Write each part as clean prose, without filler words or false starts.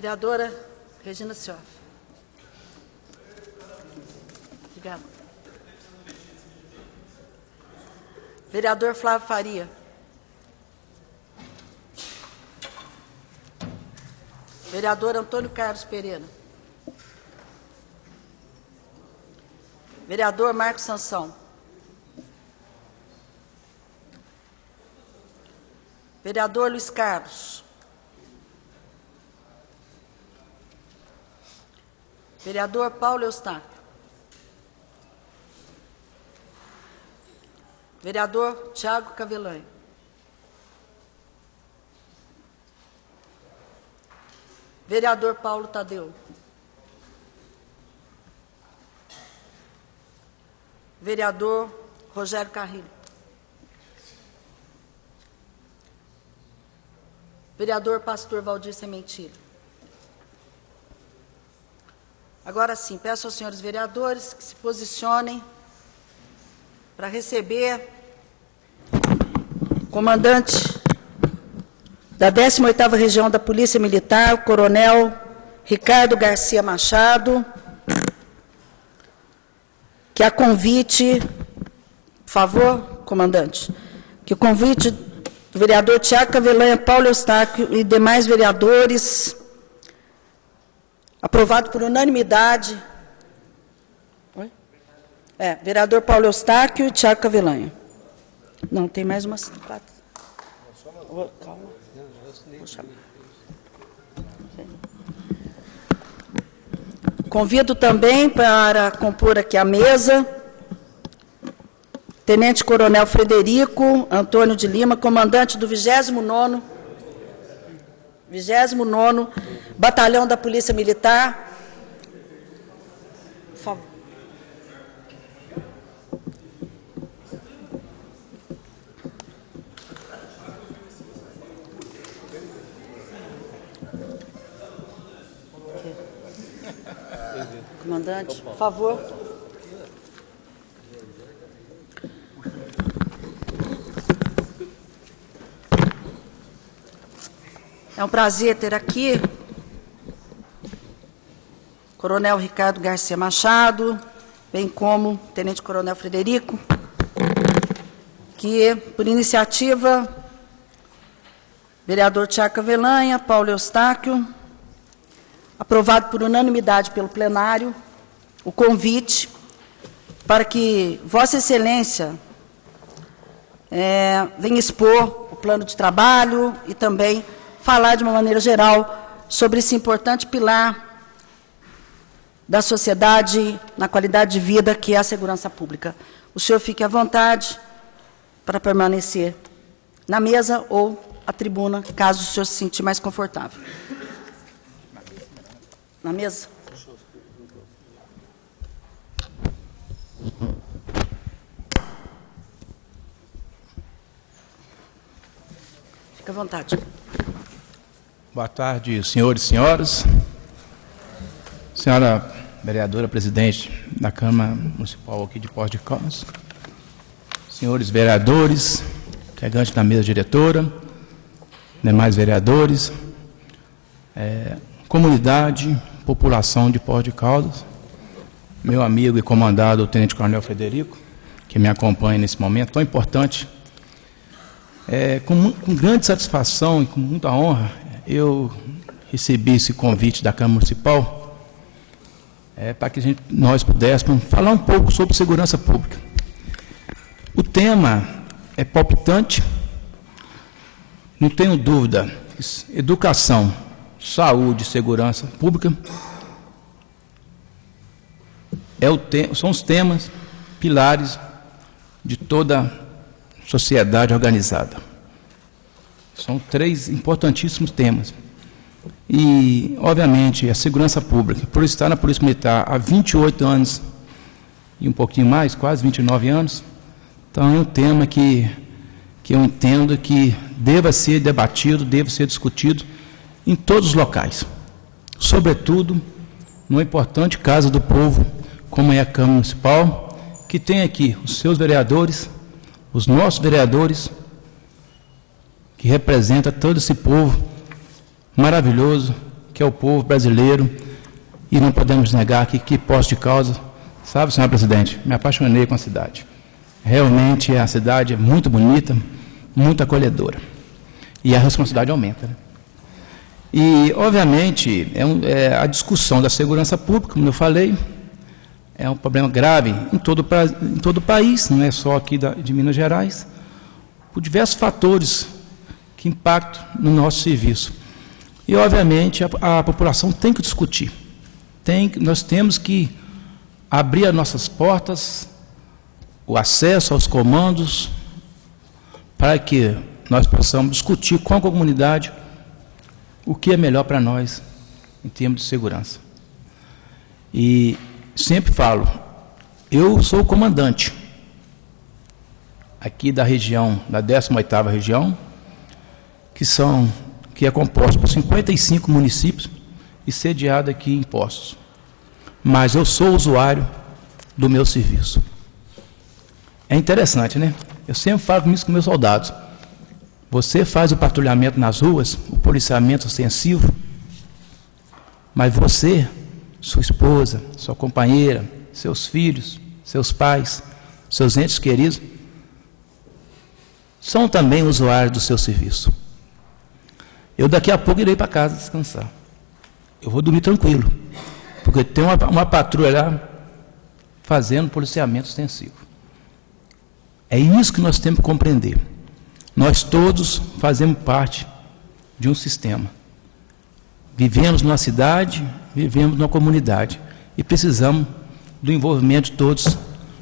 Vereadora Regina Cioff. Obrigada. Vereador Flávio Faria. Vereador Antônio Carlos Pereira. Vereador Marcos Sansão. Vereador Luiz Carlos. Vereador Paulo Eustáquio. Vereador Tiago Cavelanho. Vereador Paulo Tadeu. Vereador Rogério Carrilho. Vereador Pastor Valdir Sementilho. Agora sim, peço aos senhores vereadores que se posicionem para receber o comandante da 18ª Região da Polícia Militar, o Coronel Ricardo Garcia Machado, que a convite, por favor, comandante, que o convite do vereador Tiago Cavelanha, Paulo Eustáquio e demais vereadores, aprovado por unanimidade. Oi? Vereador Paulo Eustáquio e Tiago Cavelanha. Não, tem mais umas 4. Calma. Vou chamar. Convido também para compor aqui a mesa Tenente Coronel Frederico Antônio de Lima, comandante do 29º Batalhão da Polícia Militar. Por favor. Comandante, por favor. É um prazer ter aqui o Coronel Ricardo Garcia Machado, bem como o Tenente Coronel Frederico, que, por iniciativa, vereador Tiago Cavelanha, Paulo Eustáquio, aprovado por unanimidade pelo plenário, o convite para que Vossa Excelência venha expor o plano de trabalho e também falar de uma maneira geral sobre esse importante pilar da sociedade na qualidade de vida, que é a segurança pública. O senhor fique à vontade para permanecer na mesa ou à tribuna, caso o senhor se sentir mais confortável. Na mesa? Fique à vontade. Boa tarde, senhores e senhoras. Senhora vereadora presidente da Câmara Municipal aqui de Poços de Caldas, senhores vereadores, integrantes da mesa diretora, demais vereadores, comunidade, população de Poços de Caldas, meu amigo e comandado, o Tenente Coronel Frederico, que me acompanha nesse momento tão importante. Com grande satisfação e com muita honra, eu recebi esse convite da Câmara Municipal para que nós pudéssemos falar um pouco sobre segurança pública. O tema é palpitante, não tenho dúvida, educação, saúde e segurança pública são os temas pilares de toda sociedade organizada. São 3 importantíssimos temas. E, obviamente, a segurança pública, por estar na Polícia Militar há 28 anos e um pouquinho mais, quase 29 anos, então é um tema que eu entendo que deva ser debatido, deva ser discutido em todos os locais. Sobretudo, numa importante casa do povo, como é a Câmara Municipal, que tem aqui os seus vereadores, os nossos vereadores, que representa todo esse povo maravilhoso que é o povo brasileiro, e não podemos negar que posse de causa. Sabe, senhor presidente, me apaixonei com a cidade. Realmente a cidade é muito bonita, muito acolhedora. E a responsabilidade aumenta, né? E, obviamente, a discussão da segurança pública, como eu falei, é um problema grave em todo o país, não é só aqui de Minas Gerais, por diversos fatores que impactam no nosso serviço. E, obviamente, a população tem que discutir. Nós temos que abrir as nossas portas, o acesso aos comandos, para que nós possamos discutir com a comunidade o que é melhor para nós em termos de segurança. E sempre falo, eu sou o comandante aqui da região, da 18ª região, que é composto por 55 municípios e sediado aqui em Poços. Mas eu sou usuário do meu serviço. É interessante, né? Eu sempre falo isso com meus soldados. Você faz o patrulhamento nas ruas, o policiamento ostensivo, mas você, sua esposa, sua companheira, seus filhos, seus pais, seus entes queridos, são também usuários do seu serviço. Eu daqui a pouco irei para casa descansar. Eu vou dormir tranquilo, porque tem uma patrulha lá fazendo policiamento ostensivo. É isso que nós temos que compreender. Nós todos fazemos parte de um sistema. Vivemos numa cidade, vivemos numa comunidade e precisamos do envolvimento de todos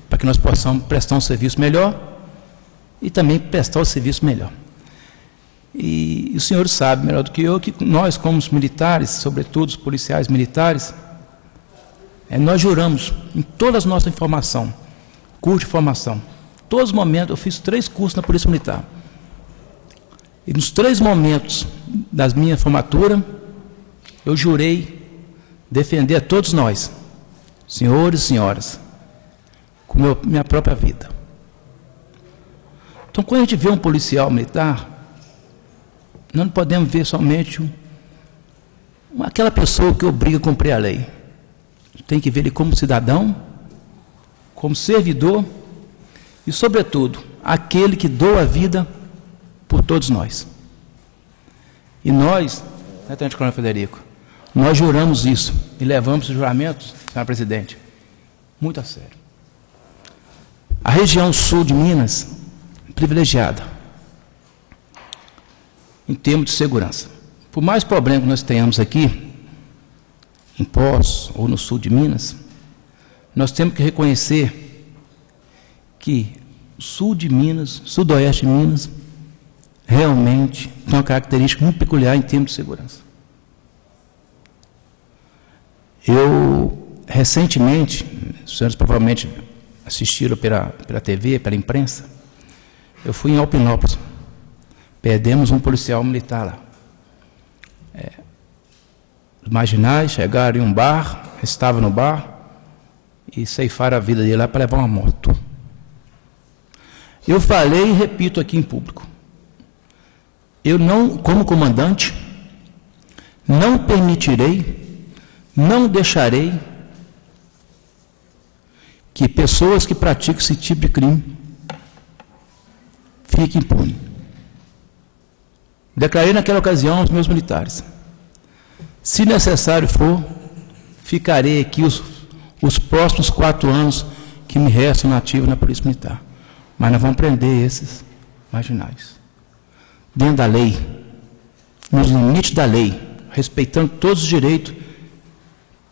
para que nós possamos prestar um serviço melhor e também prestar o serviço melhor. E o senhor sabe melhor do que eu que nós, como os militares, sobretudo os policiais militares, nós juramos em todas as nossas formações, curso de formação, todos os momentos, eu fiz 3 cursos na Polícia Militar. E nos 3 momentos da minha formatura, eu jurei defender a todos nós, senhores e senhoras, com minha própria vida. Então, quando a gente vê um policial militar, nós não podemos ver somente aquela pessoa que obriga a cumprir a lei. Tem que ver ele como cidadão, como servidor e, sobretudo, aquele que doa a vida por todos nós. E nós, né, Tenente Coronel Frederico, nós juramos isso e levamos os juramentos, senhora presidente, muito a sério. A região sul de Minas, privilegiada em termos de segurança. Por mais problema que nós tenhamos aqui, em Poços ou no sul de Minas, nós temos que reconhecer que o sul de Minas, sudoeste de Minas, realmente tem uma característica muito peculiar em termos de segurança. Eu, recentemente, os senhores provavelmente assistiram pela TV, pela imprensa, eu fui em Alpinópolis, perdemos um policial militar lá. Os marginais chegaram em um bar, estava no bar, e ceifaram a vida dele lá para levar uma moto. Eu falei e repito aqui em público, eu não, como comandante, não permitirei, não deixarei que pessoas que praticam esse tipo de crime fiquem impunes. Declarei naquela ocasião aos meus militares, se necessário for, ficarei aqui os próximos 4 anos que me restam nativo na Polícia Militar. Mas nós vamos prender esses marginais. Dentro da lei, nos limites da lei, respeitando todos os direitos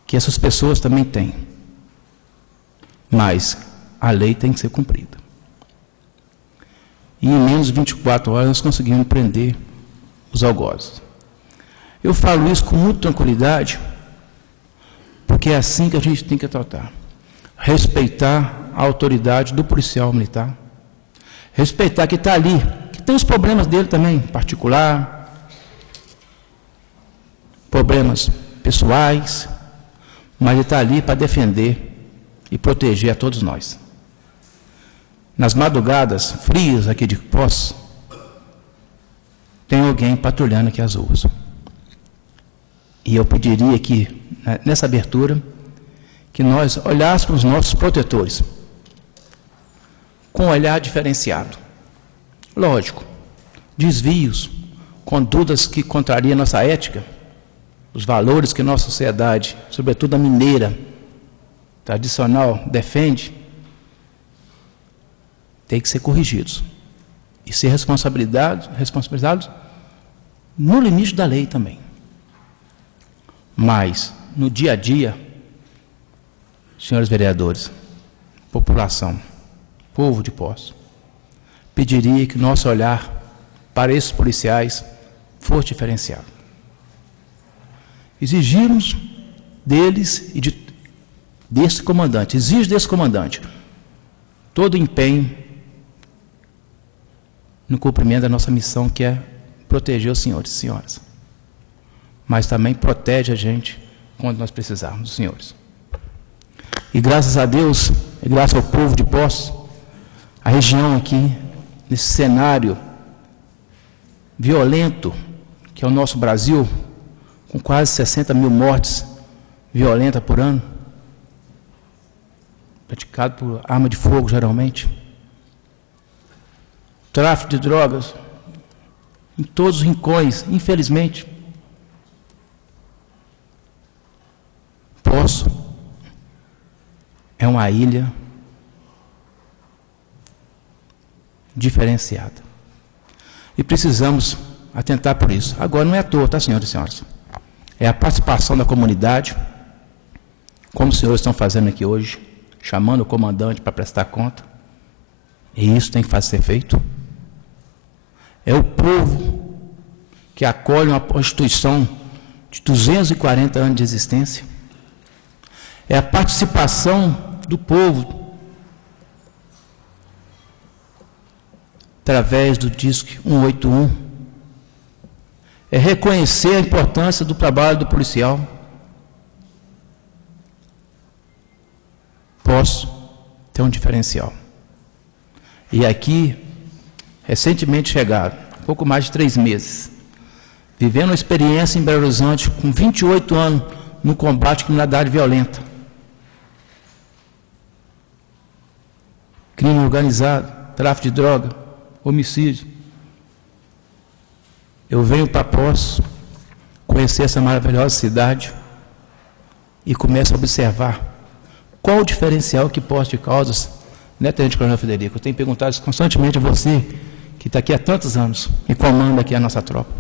que essas pessoas também têm. Mas a lei tem que ser cumprida. E em menos de 24 horas nós conseguimos prender os algozes. Eu falo isso com muita tranquilidade, porque é assim que a gente tem que tratar. Respeitar a autoridade do policial militar, respeitar que está ali, que tem os problemas dele também, particular, problemas pessoais, mas ele está ali para defender e proteger a todos nós. Nas madrugadas frias aqui de Poços, tem alguém patrulhando aqui as ruas. E eu pediria que, nessa abertura, que nós olhássemos os nossos protetores com um olhar diferenciado. Lógico, desvios, condutas que contrariam a nossa ética, os valores que nossa sociedade, sobretudo a mineira, tradicional, defende, tem que ser corrigidos e ser responsabilizados no limite da lei também. Mas, no dia a dia, senhores vereadores, população, povo de Poços, pediria que nosso olhar para esses policiais fosse diferenciado. Exigimos deles e desse comandante, exige desse comandante todo o empenho no cumprimento da nossa missão, que é proteger os senhores e senhoras. Mas também protege a gente quando nós precisarmos dos senhores. E graças a Deus, e graças ao povo de Poços, a região aqui, nesse cenário violento, que é o nosso Brasil, com quase 60 mil mortes violentas por ano, praticado por arma de fogo, geralmente, tráfico de drogas, em todos os rincões, infelizmente. Poços é uma ilha diferenciada. E precisamos atentar por isso. Agora, não é à toa, tá, senhoras e senhores? É a participação da comunidade, como os senhores estão fazendo aqui hoje, chamando o comandante para prestar conta. E isso tem que ser feito. É o povo que acolhe uma instituição de 240 anos de existência. É a participação do povo através do DISC 181. É reconhecer a importância do trabalho do policial. Posso ter um diferencial. E aqui, recentemente chegado, pouco mais de 3 meses, vivendo uma experiência em Belo Horizonte, com 28 anos no combate à criminalidade violenta. Crime organizado, tráfico de droga, homicídio. Eu venho para Poços conhecer essa maravilhosa cidade e começo a observar qual o diferencial que Poços de Caldas, né, Tenente Coronel Frederico? Eu tenho perguntado isso constantemente a você, que está aqui há tantos anos e comanda aqui a nossa tropa.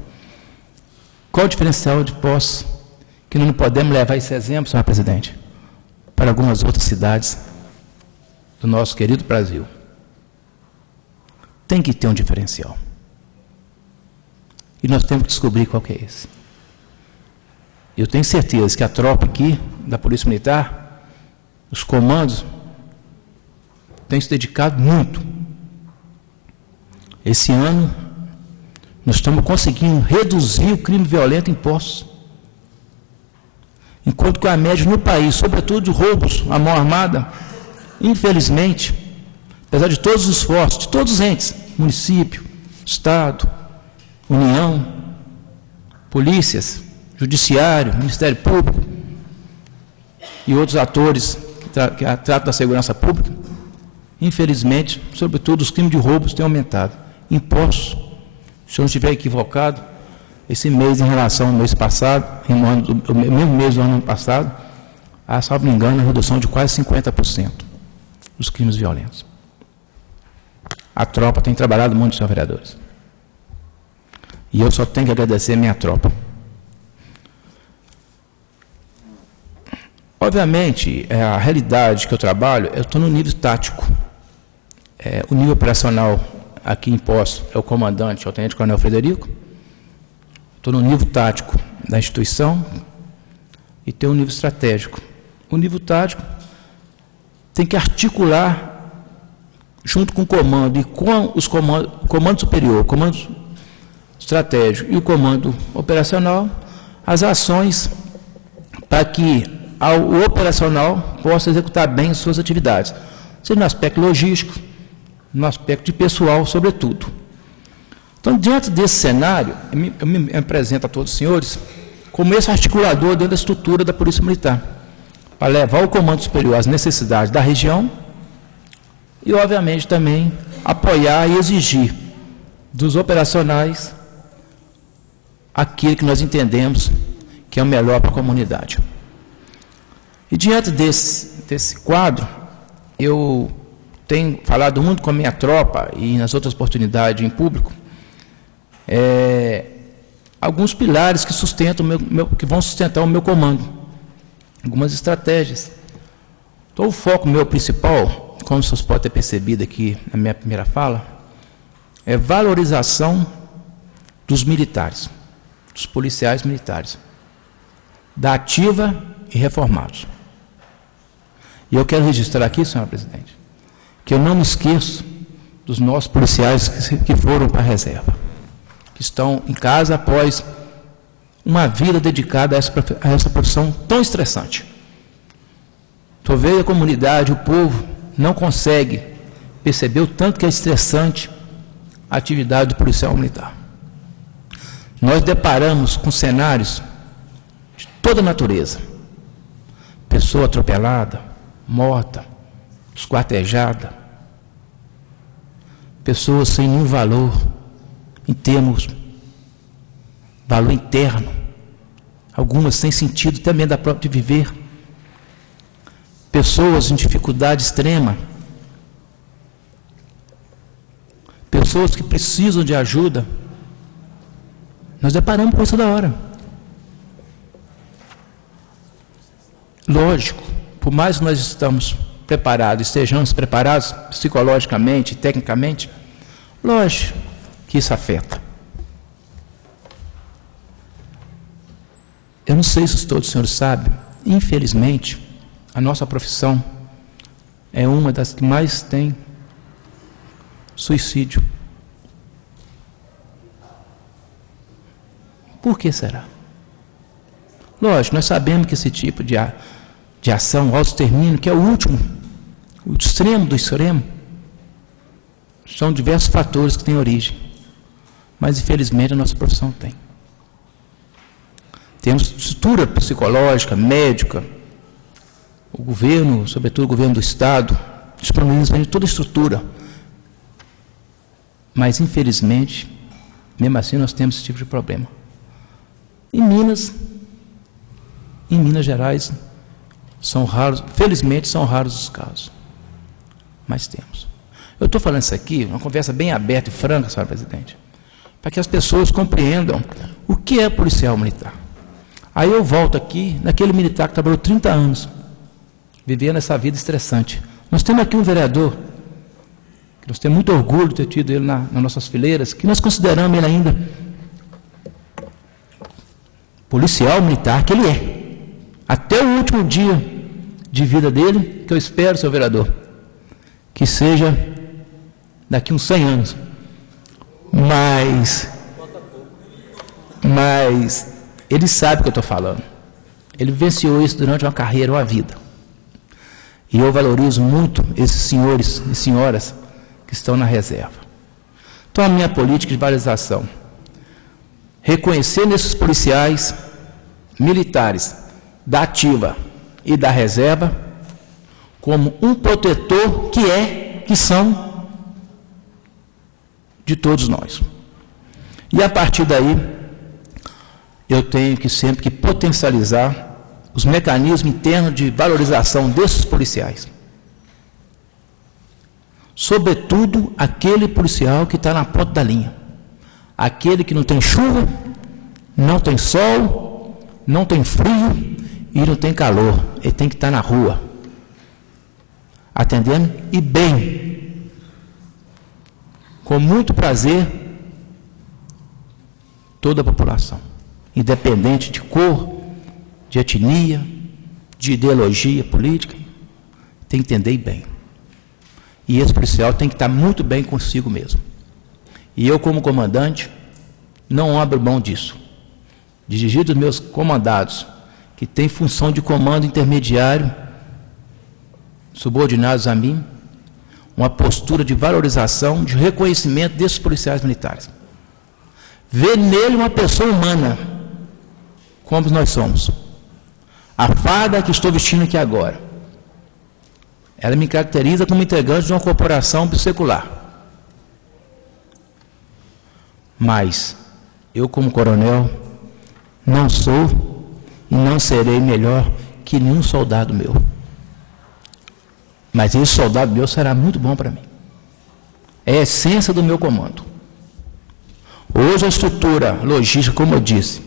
Qual o diferencial de Poços que nós não podemos levar esse exemplo, senhor presidente, para algumas outras cidades do nosso querido Brasil? Tem que ter um diferencial. E nós temos que descobrir qual que é esse. Eu tenho certeza que a tropa aqui, da Polícia Militar, os comandos, têm se dedicado muito. Esse ano, nós estamos conseguindo reduzir o crime violento em Poços. Enquanto que a média no país, sobretudo de roubos à mão armada, infelizmente, apesar de todos os esforços, de todos os entes, município, Estado, União, polícias, Judiciário, Ministério Público e outros atores que tratam da segurança pública, infelizmente, sobretudo os crimes de roubos têm aumentado. Impostos, se eu não estiver equivocado, esse mês em relação ao mês passado, no mesmo mês do ano passado, há, salvo engano, uma redução de quase 50% dos crimes violentos. A tropa tem trabalhado muito, senhores vereadores. E eu só tenho que agradecer a minha tropa. Obviamente, a realidade que eu trabalho, eu estou no nível tático. O nível operacional aqui em Poços é o comandante, é o Tenente Coronel Frederico. Estou no nível tático da instituição e tenho um nível estratégico. O nível tático tem que articular junto com o comando e com os comando superior, comando estratégico e o comando operacional, as ações para que o operacional possa executar bem as suas atividades, seja no aspecto logístico, no aspecto de pessoal, sobretudo. Então, diante desse cenário, eu me apresento a todos os senhores como esse articulador dentro da estrutura da Polícia Militar, para levar ao Comando Superior as necessidades da região e, obviamente, também apoiar e exigir dos operacionais aquilo que nós entendemos que é o melhor para a comunidade. E diante desse quadro, eu tenho falado muito com a minha tropa e nas outras oportunidades em público, alguns pilares que sustentam que vão sustentar o meu comando, algumas estratégias. Então, o foco meu principal, como vocês podem ter percebido aqui na minha primeira fala, é valorização dos militares, dos policiais militares, da ativa e reformados. E eu quero registrar aqui, senhora presidente, que eu não me esqueço dos nossos policiais que foram para a reserva, que estão em casa após uma vida dedicada a essa profissão tão estressante. Talvez a comunidade, o povo, não consegue perceber o tanto que é estressante a atividade do policial militar. Nós deparamos com cenários de toda natureza. Pessoa atropelada, morta, esquartejada, pessoas sem nenhum valor, em termos valor interno, algumas sem sentido também da própria de viver, pessoas em dificuldade extrema, pessoas que precisam de ajuda. Nós deparamos com isso da hora. Lógico, por mais que nós estejamos preparados psicologicamente, tecnicamente, lógico que isso afeta. Eu não sei se todos os senhores sabem, infelizmente, a nossa profissão é uma das que mais tem suicídio. Por que será? Lógico, nós sabemos que esse tipo de ação, auto-extermínio, que é o último, o extremo do extremo, são diversos fatores que têm origem. Mas, infelizmente, a nossa profissão tem. Temos estrutura psicológica, médica, o governo, sobretudo o governo do Estado, disponibiliza toda a estrutura. Mas, infelizmente, mesmo assim, nós temos esse tipo de problema. Em Minas Gerais, são raros, felizmente são raros os casos, mas temos. Eu estou falando isso aqui, uma conversa bem aberta e franca, senhora presidente, para que as pessoas compreendam o que é policial militar. Aí eu volto aqui, naquele militar que trabalhou 30 anos, vivendo essa vida estressante. Nós temos aqui um vereador, que nós temos muito orgulho de ter tido ele nas nossas fileiras, que nós consideramos ele ainda policial militar, que ele é. Até o último dia de vida dele, que eu espero, senhor vereador, que seja daqui uns 100 anos. Mas ele sabe o que eu estou falando. Ele vivenciou isso durante uma carreira, uma vida. E eu valorizo muito esses senhores e senhoras que estão na reserva. Então, a minha política de valorização, reconhecer nesses policiais militares da ativa e da reserva como um protetor que são de todos nós. E a partir daí, eu tenho que sempre potencializar os mecanismos internos de valorização desses policiais. Sobretudo aquele policial que está na ponta da linha. Aquele que não tem chuva, não tem sol, não tem frio e não tem calor. Ele tem que estar na rua, atendendo e bem, com muito prazer, toda a população, independente de cor, de etnia, de ideologia política, tem que entender bem. E esse policial tem que estar muito bem consigo mesmo. E eu, como comandante, não abro mão disso. Dirigir dos meus comandados, que têm função de comando intermediário, subordinados a mim, uma postura de valorização, de reconhecimento desses policiais militares. Ver nele uma pessoa humana, como nós somos. A farda que estou vestindo aqui agora, ela me caracteriza como integrante de uma corporação secular. Mas eu, como coronel, não sou e não serei melhor que nenhum soldado meu. Mas esse soldado meu será muito bom para mim. É a essência do meu comando. Hoje a estrutura logística, como eu disse,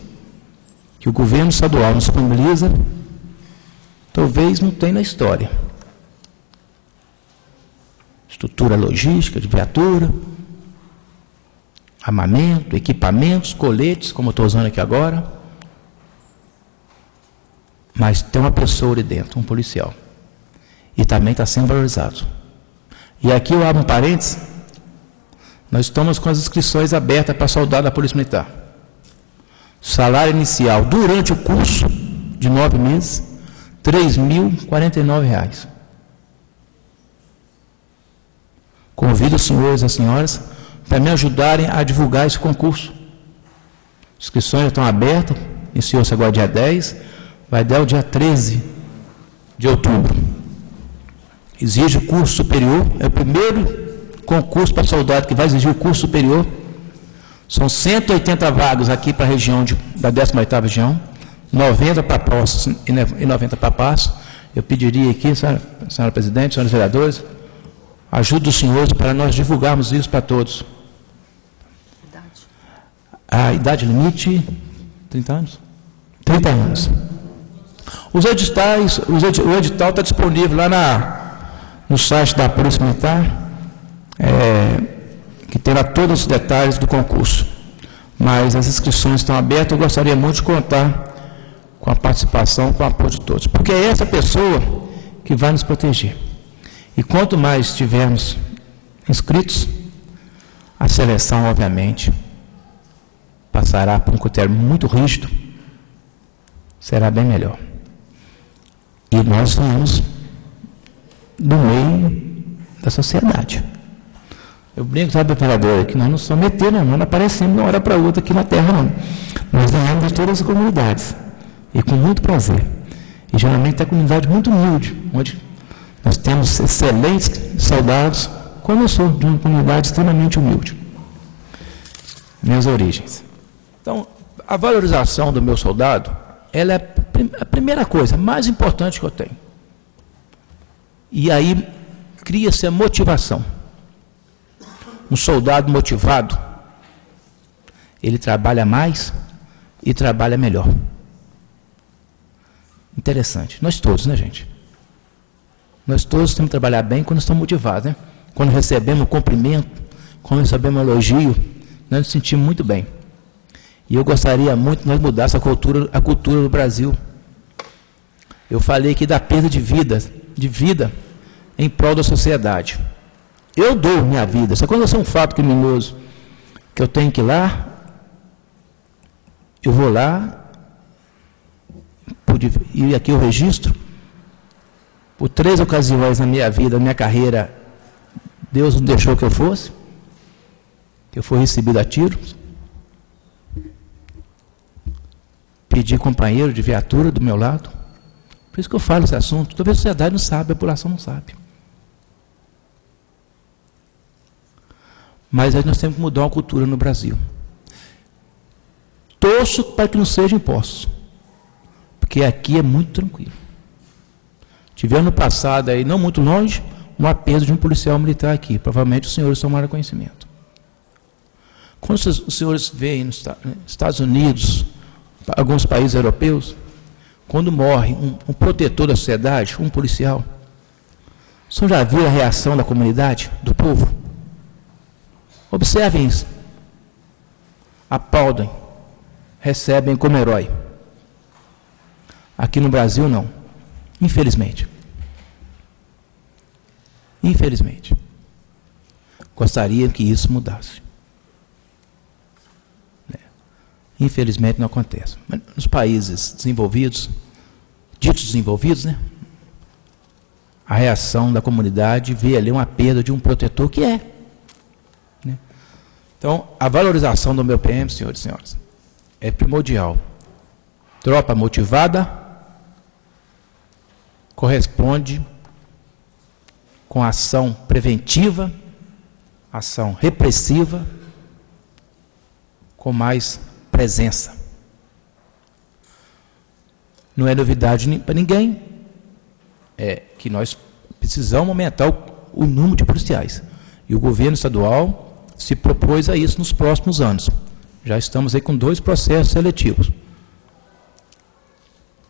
que o governo estadual nos disponibiliza, talvez não tenha na história. Estrutura logística, de viatura, armamento, equipamentos, coletes, como eu estou usando aqui agora. Mas tem uma pessoa ali dentro, um policial. E também está sendo valorizado. E aqui eu abro um parênteses. Nós estamos com as inscrições abertas para soldado da Polícia Militar. Salário inicial durante o curso de 9 meses, R$ 3.049. Convido os senhores e as senhoras para me ajudarem a divulgar esse concurso. As inscrições já estão abertas, iniciou-se agora dia 10, vai dar o dia 13 de outubro. Exige curso superior, é o primeiro concurso para soldado que vai exigir o curso superior. São 180 vagas aqui para a região da 18ª região, 90 para Poços e 90 para Passo. Eu pediria aqui, senhora presidente, senhores vereadores, ajuda os senhores para nós divulgarmos isso para todos. A idade limite, 30 anos? 30 anos. Os editais, o edital está disponível lá no site da Polícia Militar, que terá todos os detalhes do concurso. Mas as inscrições estão abertas, eu gostaria muito de contar com a participação, com o apoio de todos, porque é essa pessoa que vai nos proteger. E quanto mais tivermos inscritos, a seleção, obviamente, passará por um critério muito rígido, será bem melhor. E nós estamos no meio da sociedade. Eu brinco, sabe, vereador, que nós não somos ET, não aparecemos de uma hora para outra aqui na Terra, não. Nós ganhamos de todas as comunidades, e com muito prazer. E geralmente é comunidade muito humilde, onde nós temos excelentes soldados, como eu sou, de uma comunidade extremamente humilde. Minhas origens. Então, a valorização do meu soldado, ela é a primeira coisa, mais importante que eu tenho. E aí, cria-se a motivação. Um soldado motivado, ele trabalha mais e trabalha melhor. Interessante. Nós todos, né, gente? Nós todos temos que trabalhar bem quando estamos motivados, né? Quando recebemos um cumprimento, quando recebemos um elogio, nós nos sentimos muito bem. E eu gostaria muito de nós mudar essa cultura, a cultura do Brasil. Eu falei aqui da perda de vida em prol da sociedade. Eu dou minha vida. Se acontecer um fato criminoso que eu tenho que ir lá, eu vou lá, e aqui eu registro, por 3 ocasiões na minha vida, na minha carreira, Deus não deixou que eu fosse, que eu fui recebido a tiros, pedi companheiro de viatura do meu lado. Por isso que eu falo esse assunto. Talvez a sociedade não sabe, a população não sabe. Mas aí nós temos que mudar uma cultura no Brasil. Torço para que não seja impostos, porque aqui é muito tranquilo. Tivemos no passado, aí, não muito longe, uma perda de um policial militar aqui. Provavelmente os senhores tomaram conhecimento. Quando os senhores veem nos Estados Unidos, alguns países europeus, quando morre um protetor da sociedade, um policial, vocês já viram a reação da comunidade, do povo? Observem isso. Aplaudem, recebem como herói. Aqui no Brasil, não. Infelizmente. Infelizmente. Gostaria que isso mudasse. Infelizmente não acontece. Mas nos países desenvolvidos, ditos desenvolvidos, né? A reação da comunidade vê ali uma perda de um protetor que é. Né? Então, a valorização do meu PM, senhores e senhoras, é primordial. Tropa motivada corresponde com ação preventiva, ação repressiva, com mais presença. Não é novidade para ninguém, é que nós precisamos aumentar o número de policiais. E o governo estadual se propôs a isso nos próximos anos. Já estamos aí com 2 processos seletivos.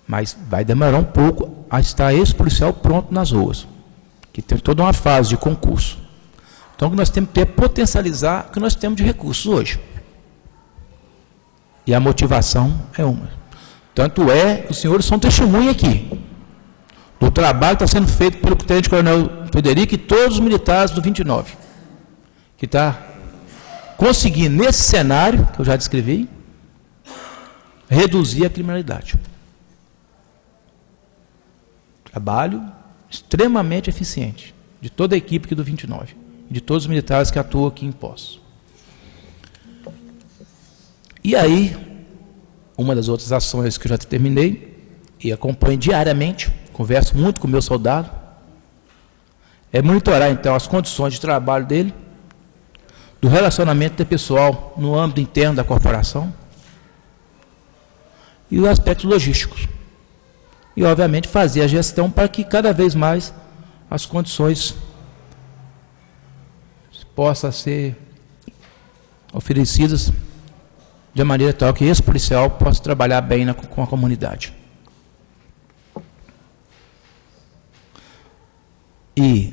Mas vai demorar um pouco a estar esse policial pronto nas ruas, que tem toda uma fase de concurso. Então, o que nós temos que ter é potencializar o que nós temos de recursos hoje. E a motivação é uma. Tanto é que os senhores são testemunha aqui do trabalho que está sendo feito pelo tenente-coronel Frederico e todos os militares do 29, que está conseguindo, nesse cenário, que eu já descrevi, reduzir a criminalidade. Trabalho extremamente eficiente de toda a equipe aqui do 29, de todos os militares que atuam aqui em Poços. E aí, uma das outras ações que eu já terminei, e acompanho diariamente, converso muito com o meu soldado, é monitorar, então, as condições de trabalho dele, do relacionamento interpessoal no âmbito interno da corporação e os aspectos logísticos. E, obviamente, fazer a gestão para que cada vez mais as condições possam ser oferecidas de maneira tal que esse policial possa trabalhar bem com a comunidade. E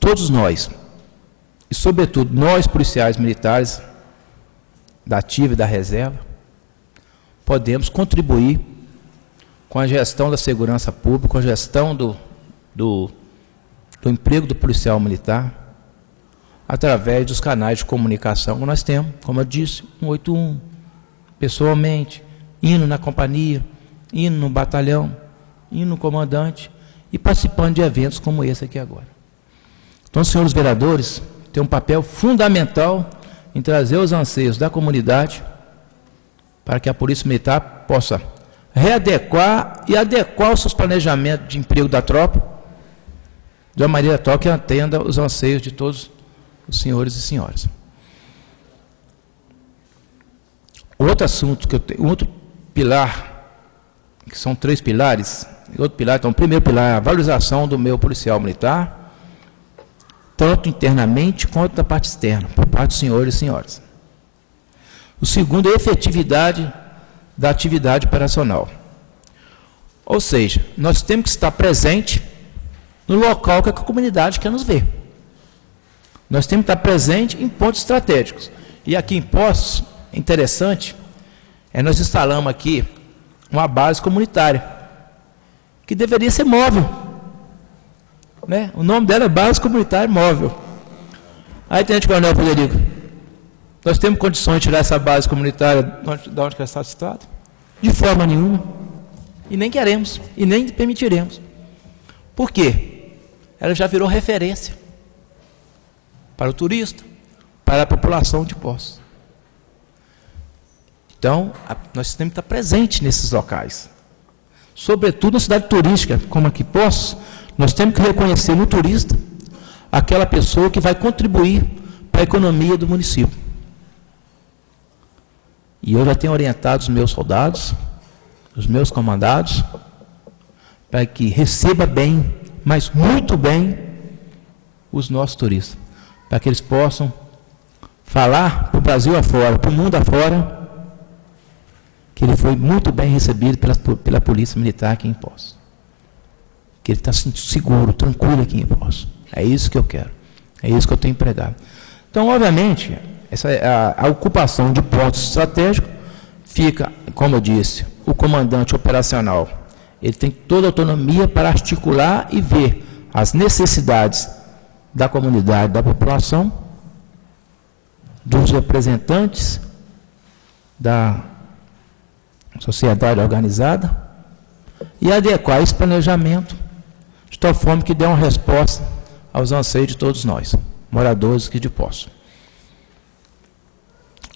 todos nós, e sobretudo nós policiais militares da ativa e da reserva, podemos contribuir com a gestão da segurança pública, com a gestão do emprego do policial militar, através dos canais de comunicação que nós temos, como eu disse, 181, pessoalmente, indo na companhia, indo no batalhão, indo no comandante e participando de eventos como esse aqui agora. Então, os senhores vereadores têm um papel fundamental em trazer os anseios da comunidade para que a Polícia Militar possa readequar e adequar os seus planejamentos de emprego da tropa de uma maneira tal que atenda os anseios de todos os senhores e senhoras. Outro assunto que eu tenho, outro pilar, que são 3 pilares, outro pilar, então, o primeiro pilar é a valorização do meu policial militar, tanto internamente quanto da parte externa, por parte dos senhores e senhoras. O segundo é a efetividade da atividade operacional. Ou seja, nós temos que estar presente no local que a comunidade quer nos ver. Nós temos que estar presente em pontos estratégicos. E aqui em Poços, interessante, nós instalamos aqui uma base comunitária, que deveria ser móvel. Né? O nome dela é Base Comunitária Móvel. Aí, Tenente Coronel Frederico, nós temos condições de tirar essa base comunitária de onde está situada? De forma nenhuma. E nem queremos, e nem permitiremos. Por quê? Ela já virou referência para o turista, para a população de Poços. Então, nós temos que estar presentes nesses locais. Sobretudo na cidade turística, como aqui Poços, nós temos que reconhecer no turista aquela pessoa que vai contribuir para a economia do município. E eu já tenho orientado os meus soldados, os meus comandados, para que receba bem, mas muito bem, os nossos turistas, para que eles possam falar para o Brasil afora, para o mundo afora, que ele foi muito bem recebido pela Polícia Militar aqui em Poços. Que ele está se sentindo seguro, tranquilo aqui em Poços. É isso que eu quero. É isso que eu tenho empregado. Então, obviamente, a ocupação de pontos estratégicos fica, como eu disse, o comandante operacional. Ele tem toda a autonomia para articular e ver as necessidades da comunidade, da população, dos representantes da sociedade organizada e adequar esse planejamento de tal forma que dê uma resposta aos anseios de todos nós, moradores aqui de Poços.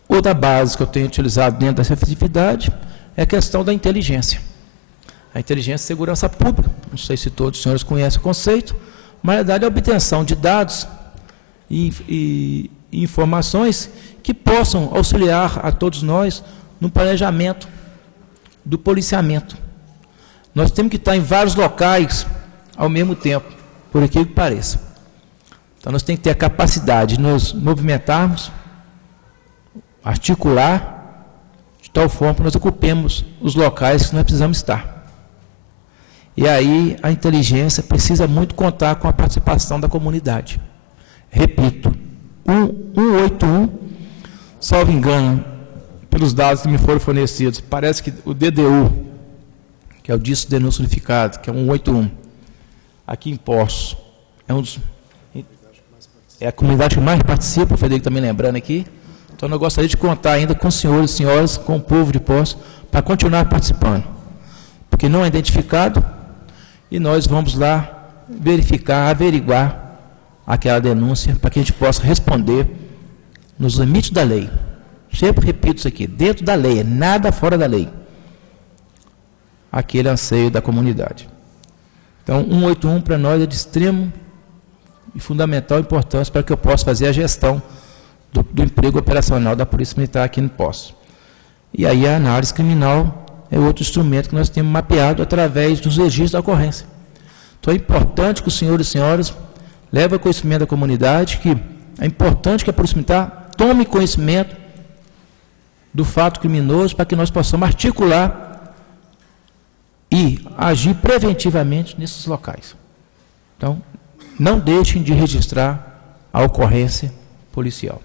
Outra base que eu tenho utilizado dentro dessa efetividade é a questão da inteligência. A inteligência e segurança pública, não sei se todos os senhores conhecem o conceito, mas na verdade é a obtenção de dados e informações que possam auxiliar a todos nós no planejamento do policiamento. Nós temos que estar em vários locais ao mesmo tempo, por aquilo que pareça. Então nós temos que ter a capacidade de nos movimentarmos, articular, de tal forma que nós ocupemos os locais que nós precisamos estar. E aí a inteligência precisa muito contar com a participação da comunidade. Repito, 181, salvo engano, pelos dados que me foram fornecidos, parece que o DDU, que é o Disco de Denúncia Unificado, que é 181, aqui em Poços, é a comunidade que mais participa, o Frederico também lembrando aqui. Então eu gostaria de contar ainda com os senhores e senhoras, com o povo de Poços, para continuar participando. Porque não é identificado, e nós vamos lá verificar, averiguar aquela denúncia, para que a gente possa responder nos limites da lei. Sempre repito isso aqui, dentro da lei, nada fora da lei. Aquele anseio da comunidade. Então, 181 para nós é de extremo e fundamental importância para que eu possa fazer a gestão do emprego operacional da Polícia Militar aqui no Poços. E aí a análise criminal é outro instrumento que nós temos mapeado através dos registros da ocorrência. Então é importante que os senhores e senhoras levem conhecimento da comunidade, que é importante que a Polícia Militar tome conhecimento do fato criminoso para que nós possamos articular e agir preventivamente nesses locais. Então, não deixem de registrar a ocorrência policial.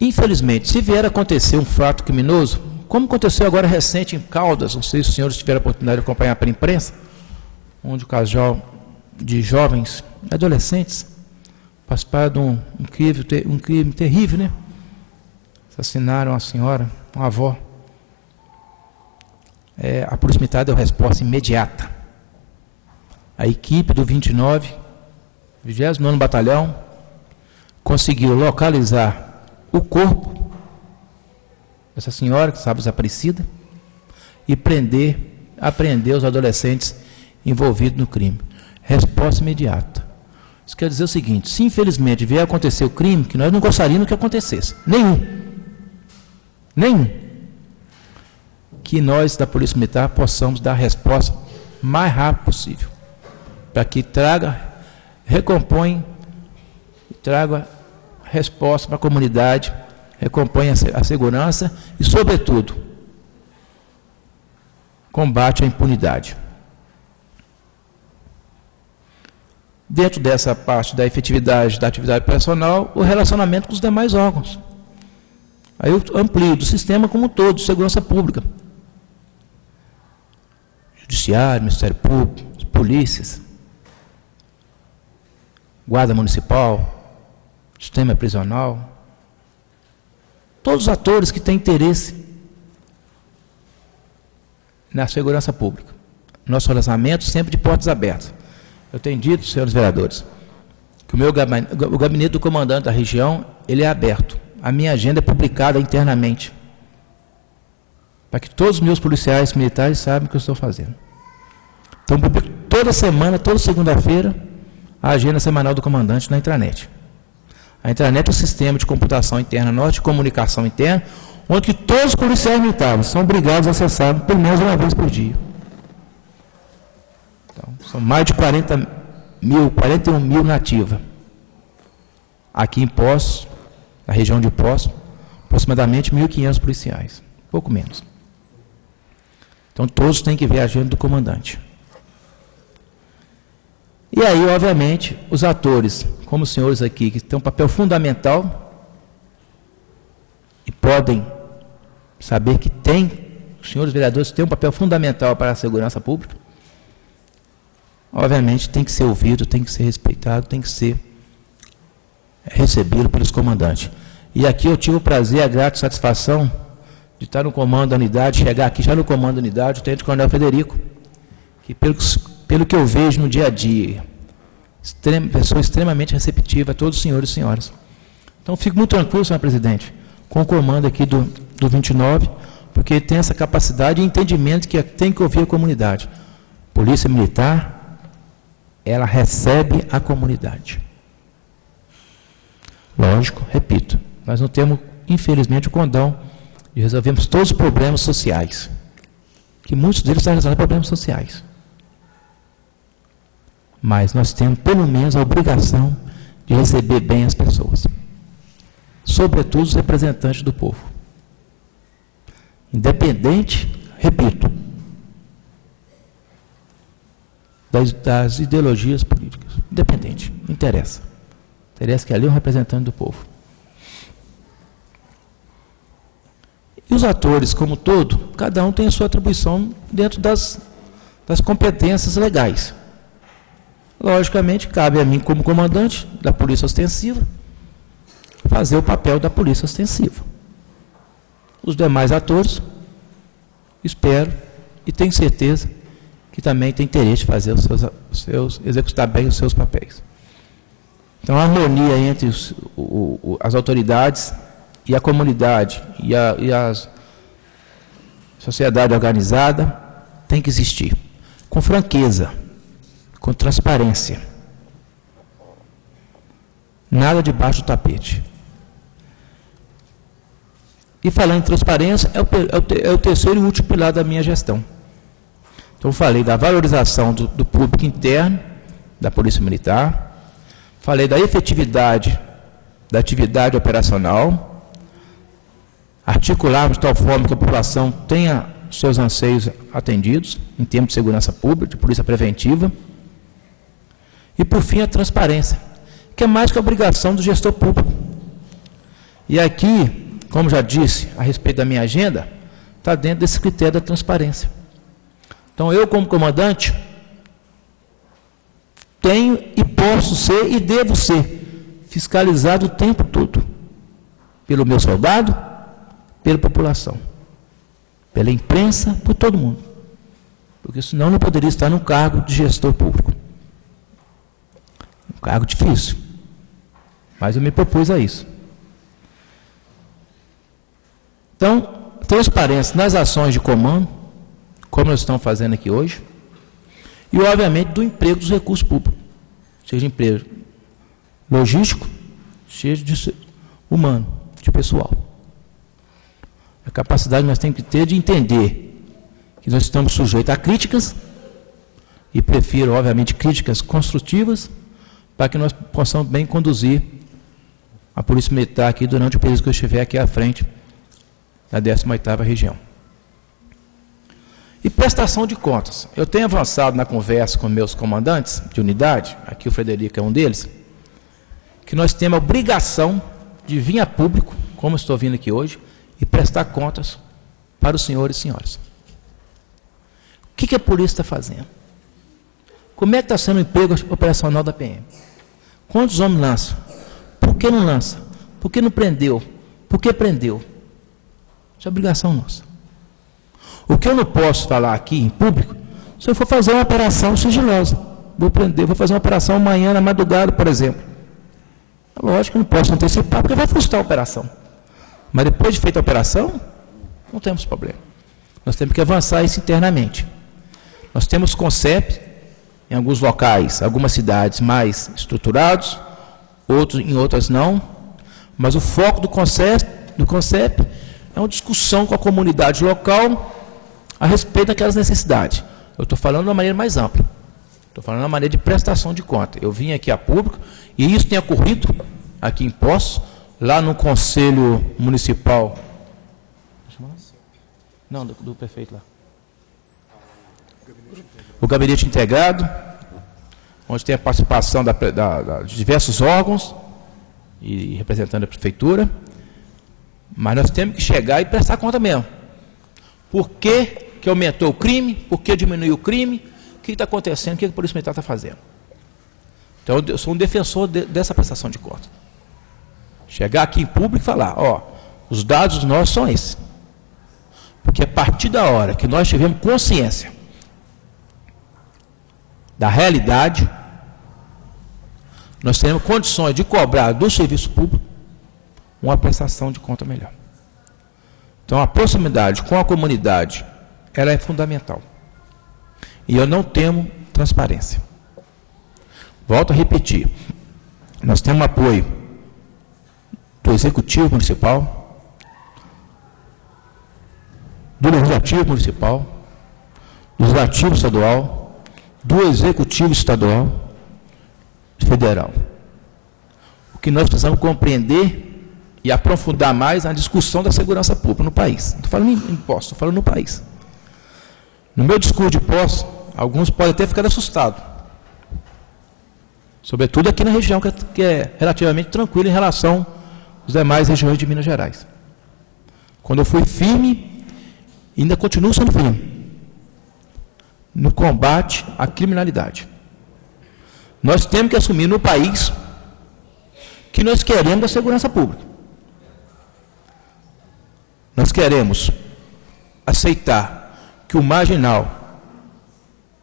Infelizmente, se vier a acontecer um fato criminoso, como aconteceu agora recente em Caldas, não sei se os senhores tiveram a oportunidade de acompanhar pela imprensa, onde o casal de jovens, adolescentes, participaram de um crime terrível, né? Assassinaram a senhora, uma avó. A Polícia Militar deu resposta imediata. A equipe do 29º Batalhão conseguiu localizar o corpo dessa senhora que estava desaparecida e apreender os adolescentes envolvidos no crime. Resposta imediata. Isso quer dizer o seguinte: se infelizmente vier a acontecer o crime, que nós não gostaríamos que acontecesse, nenhum, que nós da Polícia Militar possamos dar a resposta mais rápido possível, para que traga resposta para a comunidade, recomponha a segurança e, sobretudo, combate à impunidade. Dentro dessa parte da efetividade da atividade operacional, o relacionamento com os demais órgãos. Aí eu amplio do sistema como um todo, segurança pública. Judiciário, Ministério Público, polícias, Guarda Municipal, sistema prisional, todos os atores que têm interesse na segurança pública. Nosso relacionamento sempre de portas abertas. Eu tenho dito, senhores vereadores, que o gabinete do comandante da região, ele é aberto. A minha agenda é publicada internamente, para que todos os meus policiais militares saibam o que eu estou fazendo. Então, publico toda semana, toda segunda-feira, a agenda semanal do comandante na intranet. A intranet é um sistema de computação interna nossa, de comunicação interna, onde todos os policiais militares são obrigados a acessar pelo menos uma vez por dia. Então, são mais de 41 mil na ativa. Aqui em Poços, na região de Poços, aproximadamente 1.500 policiais, pouco menos. Então, todos têm que ver a agenda do comandante. E aí, obviamente, os atores, como os senhores aqui, que têm um papel fundamental e podem saber que os senhores vereadores têm um papel fundamental para a segurança pública, obviamente tem que ser ouvido, tem que ser respeitado, tem que ser recebido pelos comandantes. E aqui eu tive o prazer, a grata satisfação de estar no comando da unidade, chegar aqui já no comando da unidade, o tenente-coronel Frederico, que pelo que eu vejo no dia a dia, pessoa extremamente receptiva a todos os senhores e senhoras. Então, fico muito tranquilo, senhor presidente, com o comando aqui do 29, porque ele tem essa capacidade e entendimento que tem que ouvir a comunidade. Polícia Militar, ela recebe a comunidade. Lógico, repito, nós não temos, infelizmente, o condão de resolvermos todos os problemas sociais, que muitos deles estão resolvendo problemas sociais. Mas nós temos, pelo menos, a obrigação de receber bem as pessoas, sobretudo os representantes do povo. Independente, repito, das ideologias políticas. Independente, não interessa. Interessa que ali é um representante do povo. E os atores, como todo, cada um tem a sua atribuição dentro das competências legais. Logicamente, cabe a mim, como comandante da Polícia Ostensiva, fazer o papel da Polícia Ostensiva. Os demais atores, espero e tenho certeza que também têm interesse de fazer executar bem os seus papéis. Então, a harmonia entre as autoridades e a comunidade e a sociedade organizada tem que existir, com franqueza, com transparência. Nada debaixo do tapete. E falando em transparência, é o terceiro e último pilar da minha gestão. Então, eu falei da valorização do público interno, da Polícia Militar, falei da efetividade da atividade operacional, articularmos de tal forma que a população tenha seus anseios atendidos, em termos de segurança pública, de polícia preventiva, e, por fim, a transparência, que é mais que a obrigação do gestor público. E aqui, como já disse, a respeito da minha agenda, está dentro desse critério da transparência. Então, eu, como comandante, tenho e posso ser e devo ser fiscalizado o tempo todo, pelo meu soldado, pela população, pela imprensa, por todo mundo. Porque senão eu não poderia estar no cargo de gestor público. Um cargo difícil, mas eu me propus a isso. Então, transparência nas ações de comando, como nós estamos fazendo aqui hoje, e, obviamente, do emprego dos recursos públicos, seja emprego logístico, seja de humano, de pessoal. A capacidade que nós temos que ter de entender que nós estamos sujeitos a críticas, e prefiro, obviamente, críticas construtivas, para que nós possamos bem conduzir a Polícia Militar aqui durante o período que eu estiver aqui à frente da 18ª região. E prestação de contas. Eu tenho avançado na conversa com meus comandantes de unidade, aqui o Frederico é um deles, que nós temos a obrigação de vir a público, como estou vindo aqui hoje, e prestar contas para os senhores e senhoras. O que a polícia está fazendo? Como é que está sendo o emprego operacional da PM? Quantos homens lançam? Por que não lança? Por que não prendeu? Por que prendeu? Isso é obrigação nossa. O que eu não posso falar aqui em público, se eu for fazer uma operação sigilosa, vou prender, vou fazer uma operação amanhã na madrugada, por exemplo. Lógico que eu não posso antecipar, porque vai frustrar a operação. Mas depois de feita a operação, não temos problema. Nós temos que avançar isso internamente. Nós temos CONCEP, em alguns locais, algumas cidades mais estruturados, outros em outras não, mas o foco do CONCEP é uma discussão com a comunidade local a respeito daquelas necessidades. Eu estou falando de uma maneira mais ampla. Estou falando de uma maneira de prestação de conta. Eu vim aqui a público, e isso tem ocorrido aqui em Poços, lá no Conselho Municipal. Não, do prefeito lá. O Gabinete Integrado, onde tem a participação de diversos órgãos e representando a prefeitura. Mas nós temos que chegar e prestar conta mesmo. Por que aumentou o crime? Por que diminuiu o crime? O que está acontecendo? O que a Polícia Militar está fazendo? Então, eu sou um defensor dessa prestação de conta. Chegar aqui em público e falar, ó, os dados nossos são esses. Porque a partir da hora que nós tivermos consciência da realidade, nós teremos condições de cobrar do serviço público uma prestação de conta melhor. Então, a proximidade com a comunidade, ela é fundamental. E eu não temo transparência. Volto a repetir. Nós temos apoio do Executivo Municipal, do Legislativo Municipal, do Legislativo Estadual, do Executivo Estadual e Federal. O que nós precisamos compreender e aprofundar mais a discussão da segurança pública no país. Não estou falando em imposto, estou falando no país. No meu discurso de posse, alguns podem até ficar assustados. Sobretudo aqui na região, que é relativamente tranquila em relação às demais regiões de Minas Gerais. Quando eu fui firme, ainda continuo sendo firme, no combate à criminalidade. Nós temos que assumir no país que nós queremos a segurança pública. Nós queremos aceitar que o marginal,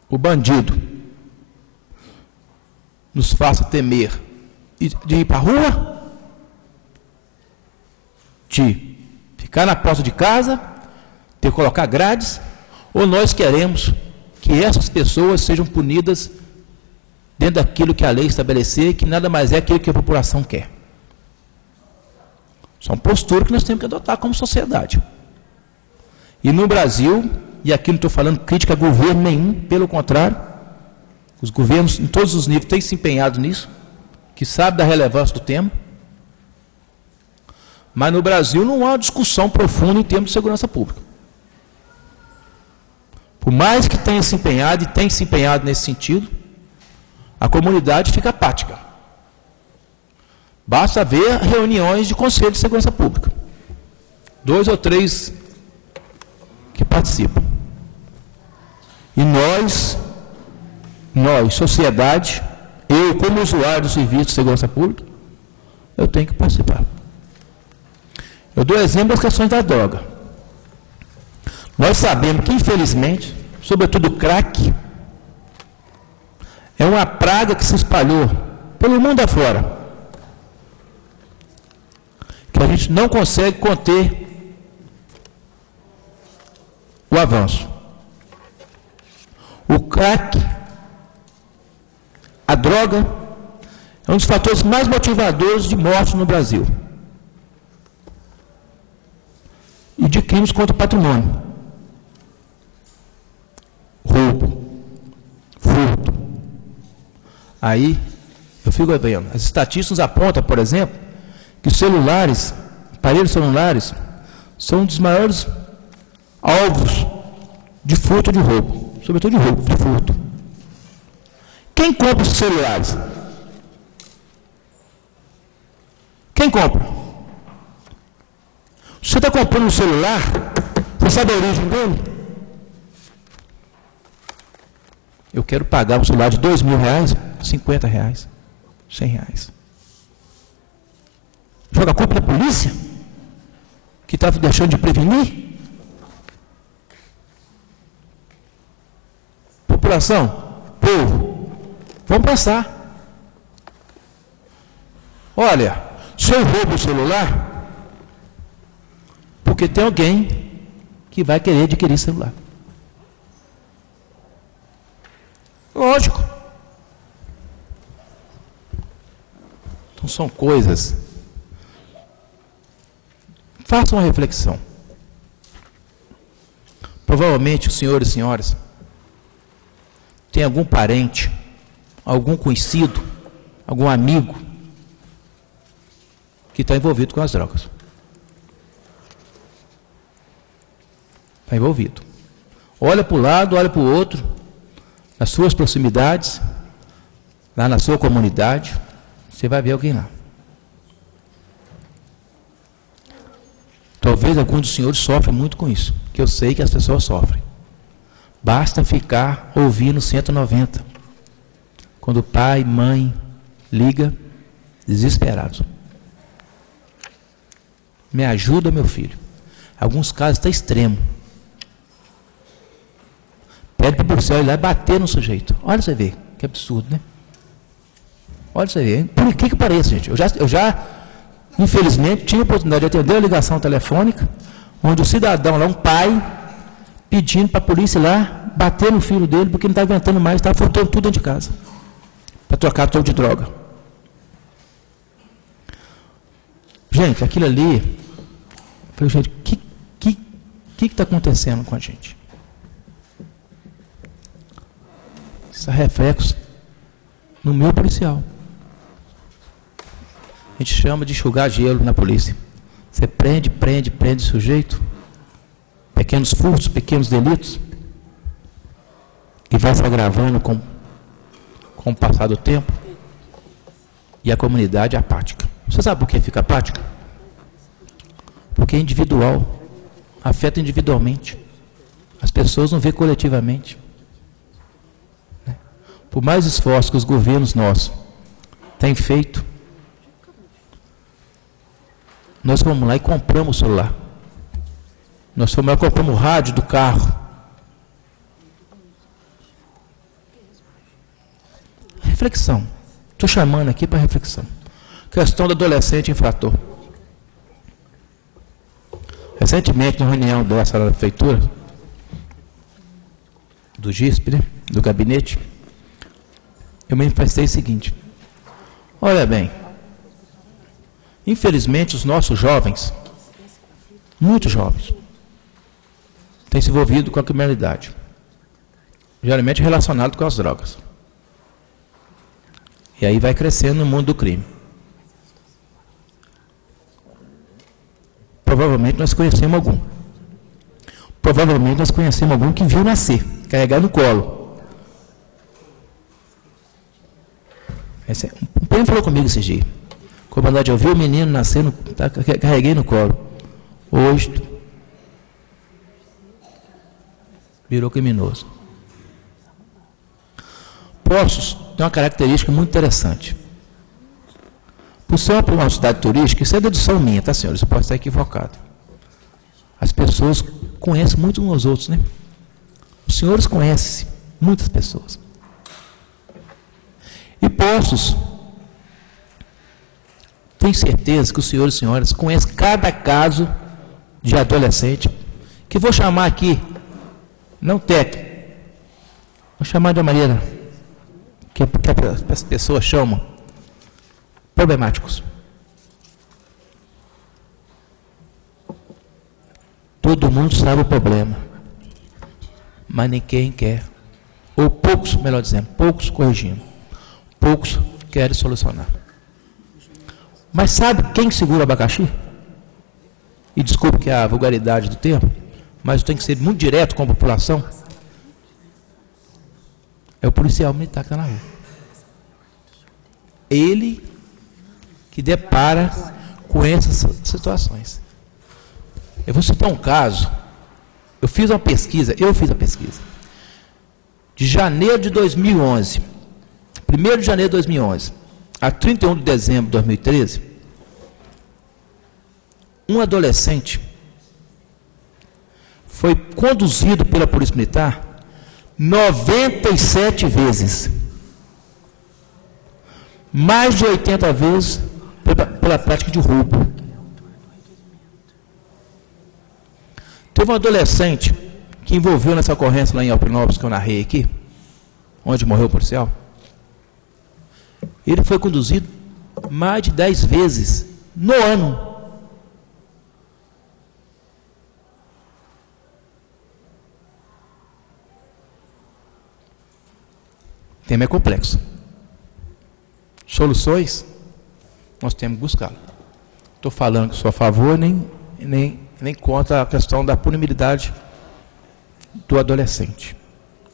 o bandido, nos faça temer de ir para a rua, de ficar na porta de casa, de colocar grades, ou nós queremos que essas pessoas sejam punidas dentro daquilo que a lei estabelecer, que nada mais é aquilo que a população quer. São posturas que nós temos que adotar como sociedade. E no Brasil, e aqui não estou falando crítica a governo nenhum, pelo contrário, os governos em todos os níveis têm se empenhado nisso, que sabem da relevância do tema, mas no Brasil não há uma discussão profunda em termos de segurança pública. Por mais que tenha se empenhado e tem se empenhado nesse sentido, a comunidade fica apática. Basta ver reuniões de Conselho de Segurança Pública. 2 ou 3 que participam. E nós, sociedade, eu como usuário do serviço de segurança pública, eu tenho que participar. Eu dou exemplo das questões da droga. Nós sabemos que, infelizmente, sobretudo o crack, é uma praga que se espalhou pelo mundo afora, que a gente não consegue conter o avanço. O crack, a droga, é um dos fatores mais motivadores de morte no Brasil e de crimes contra o patrimônio. Roubo, furto. Aí, eu fico vendo, as estatísticas apontam, por exemplo, que celulares, aparelhos celulares, são um dos maiores alvos de furto e de roubo, sobretudo de roubo, de furto. Quem compra os celulares? Quem compra? Você está comprando um celular, você sabe a origem dele? Eu quero pagar um celular de R$2.000, R$50, R$100. Joga a culpa da polícia? Que está deixando de prevenir? População, povo, vamos pensar. Olha, se eu roubo o celular, porque tem alguém que vai querer adquirir celular. Lógico. Então são coisas. Façam uma reflexão. Provavelmente os senhores e senhoras tem algum parente, algum conhecido, algum amigo que está envolvido com as drogas. Está envolvido. Olha para o lado, olha para o outro, nas suas proximidades, lá na sua comunidade, você vai ver alguém lá. Talvez algum dos senhores sofra muito com isso, que eu sei que as pessoas sofrem. Basta ficar ouvindo 190. Quando pai, mãe liga, desesperados. Me ajuda, meu filho. Alguns casos está extremo. Pede para o policial ir lá e bater no sujeito. Olha você ver, que absurdo, né? Olha você ver. Por que pareça, gente? Eu já, infelizmente, tive a oportunidade de atender a ligação telefônica, onde o cidadão lá, um pai, pedindo para a polícia ir lá, bater no filho dele, porque não está aguentando mais, está faltando tudo dentro de casa, para trocar todo de droga. Gente, aquilo ali, eu falei, gente, o que está acontecendo com a gente? Isso é reflexo no meu policial. A gente chama de enxugar gelo na polícia. Você prende o sujeito, pequenos furtos, pequenos delitos, e vai se agravando com o passar do tempo, e a comunidade é apática. Você sabe por que fica apática? Porque é individual, afeta individualmente. As pessoas não vê coletivamente. Por mais esforços que os governos nossos têm feito, nós vamos lá e compramos o celular. Nós fomos lá e compramos o rádio do carro. Reflexão. Estou chamando aqui para reflexão. Questão do adolescente infrator. Recentemente, na reunião dessa da prefeitura, do GISP, né, do gabinete, eu manifestei o seguinte: olha bem, infelizmente os nossos jovens, muitos jovens, têm se envolvido com a criminalidade, geralmente relacionado com as drogas. E aí vai crescendo no mundo do crime. Provavelmente nós conhecemos algum. Provavelmente nós conhecemos algum que viu nascer, carregar no colo. Um primo falou comigo esse dia. Comandante, eu vi o menino nascer, carreguei no colo. Hoje virou criminoso. Poços tem uma característica muito interessante. Por ser uma cidade turística, isso é dedução minha, tá, senhores? Eu posso estar equivocado. As pessoas conhecem muito uns aos outros, né? Os senhores conhecem muitas pessoas. E Poços, tenho certeza que os senhores e senhoras conhecem cada caso de adolescente, que vou chamar aqui, não técnico, vou chamar de uma maneira que as pessoas chamam problemáticos. Todo mundo sabe o problema, mas ninguém quer, ou poucos, melhor dizendo, poucos corrigindo, poucos querem solucionar. Mas sabe quem segura o abacaxi? E desculpe que é a vulgaridade do termo, mas tem que ser muito direto com a população. É o policial militar que está na rua. Ele que depara com essas situações. Eu vou citar um caso. Eu fiz a pesquisa. De janeiro de 2011, 1º de janeiro de 2011, a 31 de dezembro de 2013, um adolescente foi conduzido pela Polícia Militar 97 vezes. Mais de 80 vezes pela prática de roubo. Teve um adolescente que envolveu nessa ocorrência lá em Alpinópolis, que eu narrei aqui, onde morreu o policial. Ele foi conduzido mais de 10 vezes no ano. O tema é complexo. Soluções, nós temos que buscá-las. Estou falando que sou a favor, nem contra a questão da punibilidade do adolescente.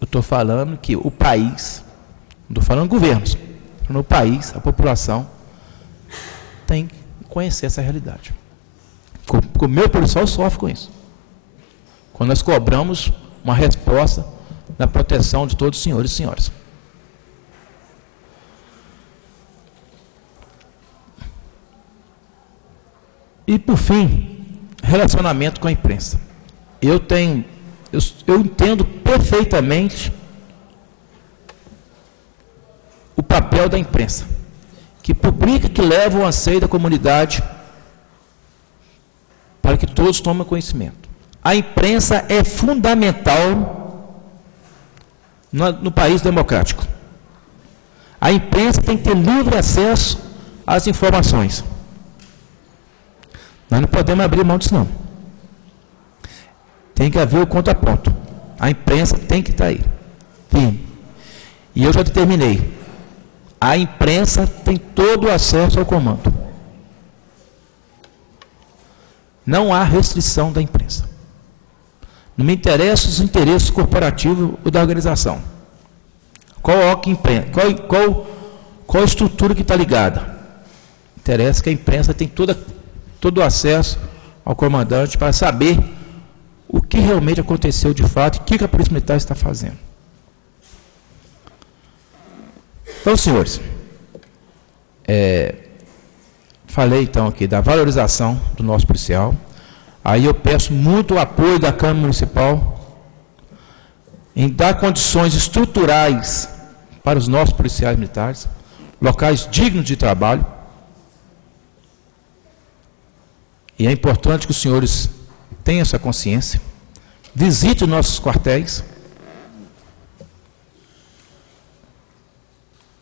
Eu estou falando que o país, não estou falando governos, no país, a população tem que conhecer essa realidade. O meu policial sofre com isso. Quando nós cobramos uma resposta na proteção de todos os senhores e senhoras. E, por fim, relacionamento com a imprensa. Eu entendo perfeitamente o papel da imprensa, que publica, que leva o anseio da comunidade para para que todos tomem conhecimento. A imprensa é fundamental no país democrático. A imprensa tem que ter livre acesso às informações. Nós não podemos abrir mão disso, não. Tem que haver o contraponto. A imprensa tem que estar aí, firme. E eu já determinei. A imprensa tem todo o acesso ao comando. Não há restrição da imprensa. Não me interessa os interesses corporativos ou da organização. Qual a estrutura que está ligada? Interessa que a imprensa tem todo o acesso ao comandante para saber o que realmente aconteceu de fato e o que a Polícia Militar está fazendo. Então, senhores, falei então aqui da valorização do nosso policial. Aí eu peço muito o apoio da Câmara Municipal em dar condições estruturais para os nossos policiais militares, locais dignos de trabalho. E é importante que os senhores tenham essa consciência, visitem os nossos quartéis,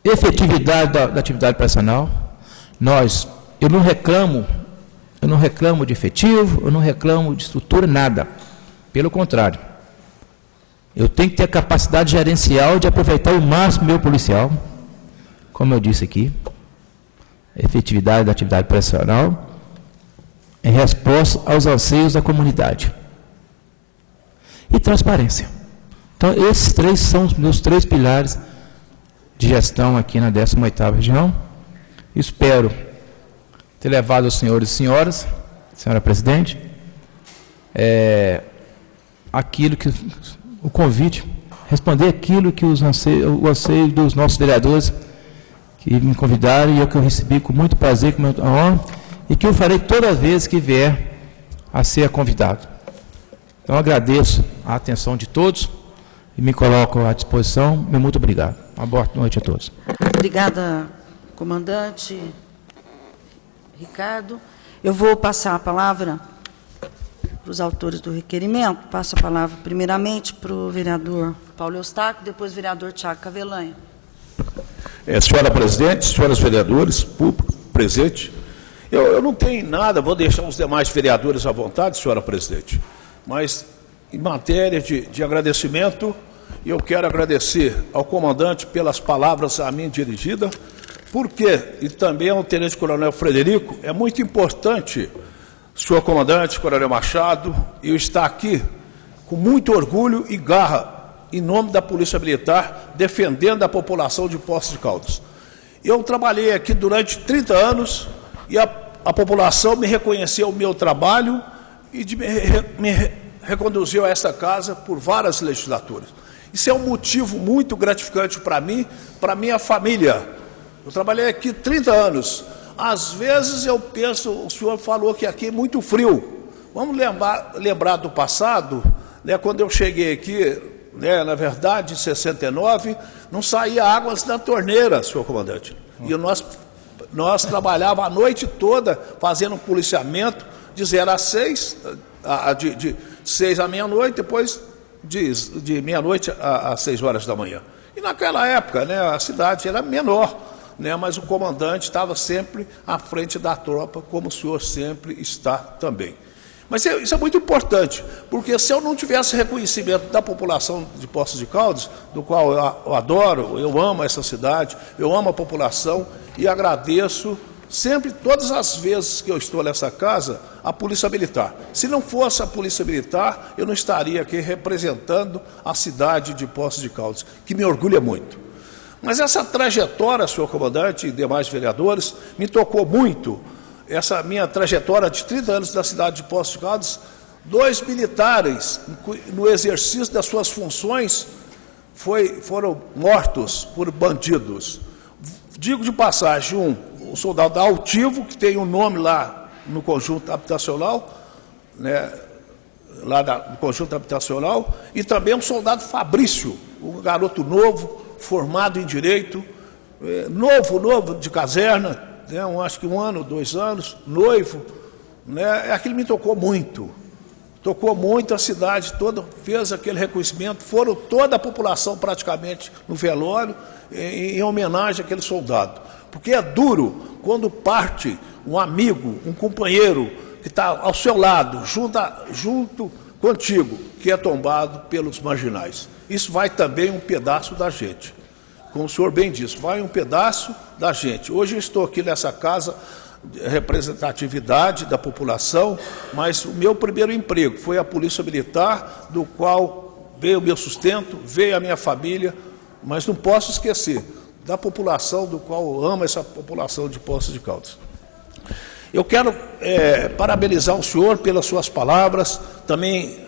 efetividade da atividade operacional. Eu não reclamo de efetivo, eu não reclamo de estrutura, nada. Pelo contrário, eu tenho que ter a capacidade gerencial de aproveitar o máximo meu policial, como eu disse aqui, efetividade da atividade operacional, em resposta aos anseios da comunidade. E transparência. Então, esses três são os meus 3 pilares de gestão aqui na 18ª região. Espero ter levado aos senhores e senhoras, senhora presidente, o convite, responder aquilo que o anseio dos nossos vereadores que me convidaram e eu que eu recebi com muito prazer, com muita honra, e que eu farei todas as vezes que vier a ser convidado. Então, agradeço a atenção de todos e me coloco à disposição. Muito obrigado. Uma boa noite a todos. Obrigada, comandante Ricardo. Eu vou passar a palavra para os autores do requerimento. Passo a palavra, primeiramente, para o vereador Paulo Eustáquio, depois o vereador Tiago Cavelanha. Senhora presidente, senhores vereadores, público presente, eu não tenho nada, vou deixar os demais vereadores à vontade, senhora presidente, mas em matéria de agradecimento, eu quero agradecer ao comandante pelas palavras a mim dirigidas, porque, e também ao tenente-coronel Frederico, é muito importante, senhor comandante, coronel Machado, eu estar aqui com muito orgulho e garra, em nome da Polícia Militar, defendendo a população de Poços de Caldas. Eu trabalhei aqui durante 30 anos e a população me reconheceu o meu trabalho e me reconduziu a esta casa por várias legislaturas. Isso é um motivo muito gratificante para mim, para minha família. Eu trabalhei aqui 30 anos. Às vezes eu penso, o senhor falou que aqui é muito frio. Vamos lembrar do passado, né, quando eu cheguei aqui, né, na verdade, em 69, não saía águas da torneira, senhor comandante. E nós trabalhávamos a noite toda fazendo um policiamento de 0 às 6, de 6 à meia-noite, depois de meia-noite às 6 horas da manhã. E naquela época, né, a cidade era menor, né, mas o comandante estava sempre à frente da tropa, como o senhor sempre está também. Mas isso é muito importante, porque se eu não tivesse reconhecimento da população de Poços de Caldas, do qual eu adoro, eu amo essa cidade, eu amo a população e agradeço sempre, todas as vezes que eu estou nessa casa, a Polícia Militar. Se não fosse a Polícia Militar, eu não estaria aqui representando a cidade de Poços de Caldas, que me orgulha muito. Mas essa trajetória, senhor comandante e demais vereadores, me tocou muito. Essa minha trajetória de 30 anos da cidade de Poços de Caldas, 2 militares, no exercício das suas funções, foram mortos por bandidos. Digo de passagem, o soldado Altivo, que tem um nome lá no conjunto habitacional, né, lá no conjunto habitacional, e também um soldado Fabrício, um garoto novo, formado em Direito, novo de caserna, né, acho que 1 ano, 2 anos, noivo, né, aquilo me tocou muito. Tocou muito, a cidade toda fez aquele reconhecimento, foram toda a população praticamente no velório, em homenagem àquele soldado. Porque é duro quando parte um amigo, um companheiro que está ao seu lado, junto contigo, que é tombado pelos marginais. Isso vai também um pedaço da gente. Como o senhor bem disse, vai um pedaço da gente. Hoje eu estou aqui nessa casa, representatividade da população, mas o meu primeiro emprego foi a Polícia Militar, do qual veio o meu sustento, veio a minha família, mas não posso esquecer da população, do qual eu amo essa população de Poços de Caldas. Eu quero parabenizar o senhor pelas suas palavras, também,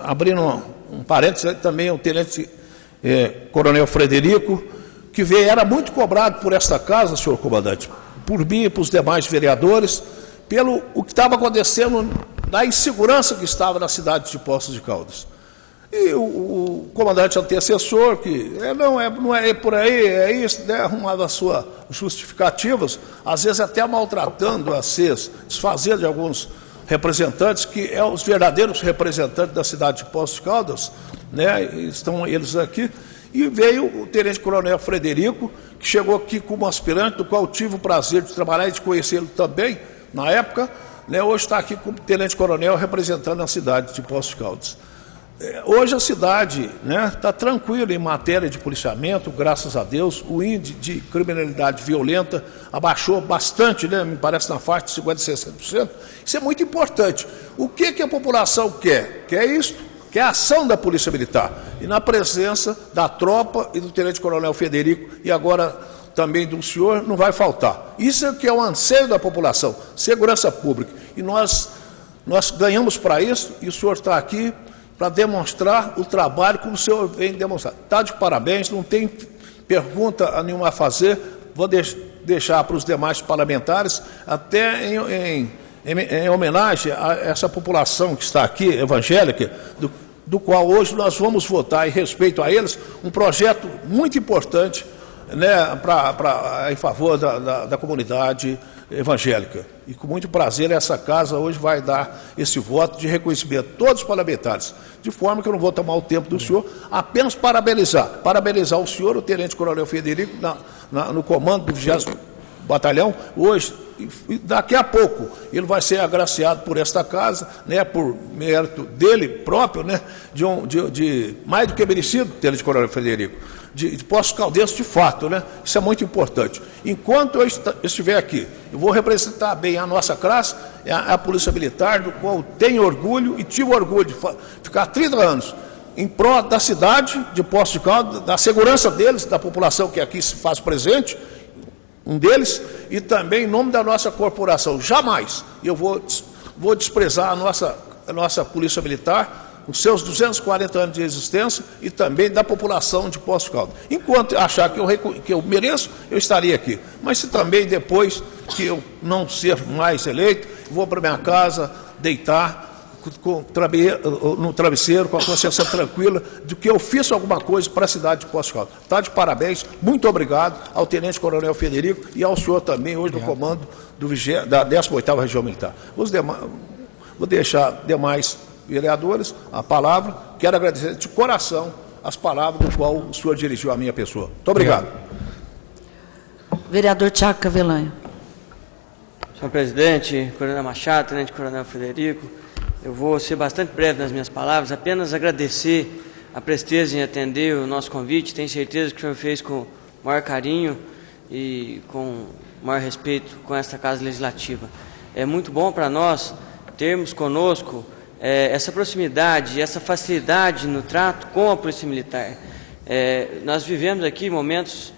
abrindo um parênteses, também o Tenente Coronel Frederico, que era muito cobrado por esta casa, senhor comandante, por mim e para os demais vereadores, pelo o que estava acontecendo, da insegurança que estava na cidade de Poços de Caldas. E o comandante antecessor, que não é por aí, é isso, né, arrumado as suas justificativas, às vezes até maltratando a CES, desfazendo de alguns representantes, que é os verdadeiros representantes da cidade de Poços de Caldas, né, estão eles aqui, e veio o Tenente Coronel Frederico, que chegou aqui como aspirante, do qual eu tive o prazer de trabalhar e de conhecê-lo também, na época, né, hoje está aqui como Tenente Coronel representando a cidade de Poços de Caldas. Hoje a cidade está tranquila em matéria de policiamento, graças a Deus. O índice de criminalidade violenta abaixou bastante, né, me parece na faixa de 50% a 60%. Isso é muito importante. O que a população quer? Quer isso? Quer a ação da Polícia Militar. E na presença da tropa e do Tenente Coronel Frederico, e agora também do senhor, não vai faltar. Isso é que é o anseio da população, segurança pública. E nós ganhamos para isso, e o senhor está aqui para demonstrar o trabalho como o senhor vem demonstrar. Está de parabéns, não tem pergunta nenhuma a fazer, vou deixar para os demais parlamentares, até em homenagem a essa população que está aqui, evangélica, do qual hoje nós vamos votar, em respeito a eles, um projeto muito importante, né, em favor da comunidade evangélica. E com muito prazer essa casa hoje vai dar esse voto de reconhecimento a todos os parlamentares, de forma que eu não vou tomar o tempo do senhor, apenas parabenizar o senhor, o Tenente Coronel Frederico, no comando do 20º Batalhão, hoje, e daqui a pouco, ele vai ser agraciado por esta casa, né, por mérito dele próprio, né, de mais do que merecido, Tenente Coronel Frederico, de Poços Caldenses de fato, né? Isso é muito importante. Enquanto eu estiver aqui, eu vou representar bem a nossa classe, a Polícia Militar, do qual tenho orgulho e tive orgulho de ficar 30 anos em prol da cidade de Poços de Caldas, da segurança deles, da população que aqui se faz presente, um deles, e também em nome da nossa corporação. Jamais eu vou desprezar a nossa Polícia Militar, os seus 240 anos de existência, e também da população de Poços de Caldas. Enquanto achar que eu mereço, eu estaria aqui. Mas se também depois que eu não ser mais eleito, vou para minha casa deitar no travesseiro, com a consciência tranquila, de que eu fiz alguma coisa para a cidade de Poços de Caldas. Está de parabéns, muito obrigado ao Tenente Coronel Frederico e ao senhor também, hoje no comando da 18ª Região Militar. Vou deixar demais vereadores a palavra. Quero agradecer de coração as palavras do qual o senhor dirigiu à minha pessoa. Muito obrigado. Vereador Tiago Cavelanho. Senhor presidente, Coronel Machado, Tenente Coronel Frederico, eu vou ser bastante breve nas minhas palavras, apenas agradecer a presteza em atender o nosso convite. Tenho certeza que o senhor fez com o maior carinho e com o maior respeito com esta Casa Legislativa. É muito bom para nós termos conosco essa proximidade, essa facilidade no trato com a Polícia Militar. Nós vivemos aqui momentos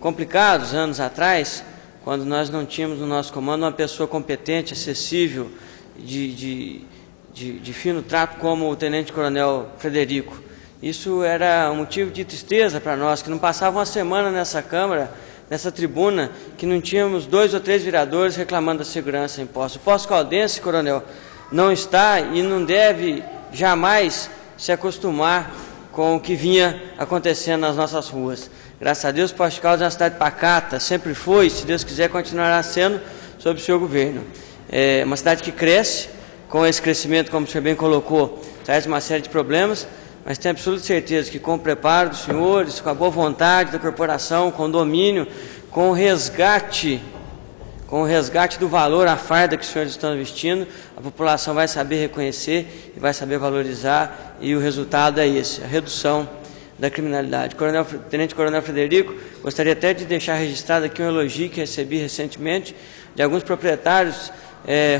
complicados, anos atrás, quando nós não tínhamos no nosso comando uma pessoa competente, acessível, de fino trato como o Tenente Coronel Frederico. Isso era um motivo de tristeza para nós, que não passava uma semana nessa Câmara, nessa tribuna, que não tínhamos 2 ou 3 vereadores reclamando da segurança em Poços. O Poços Caldense, Coronel, não está e não deve jamais se acostumar com o que vinha acontecendo nas nossas ruas. Graças a Deus, Poços de Caldas é uma cidade pacata, sempre foi, se Deus quiser, continuará sendo sob o seu governo. é uma cidade que cresce. Com esse crescimento, como o senhor bem colocou, traz uma série de problemas, mas tenho absoluta certeza que com o preparo dos senhores, com a boa vontade da corporação, com o domínio, com o resgate do valor à farda que os senhores estão vestindo, a população vai saber reconhecer e vai saber valorizar, e o resultado é esse, a redução da criminalidade. Tenente Coronel Frederico, gostaria até de deixar registrado aqui um elogio que recebi recentemente de alguns proprietários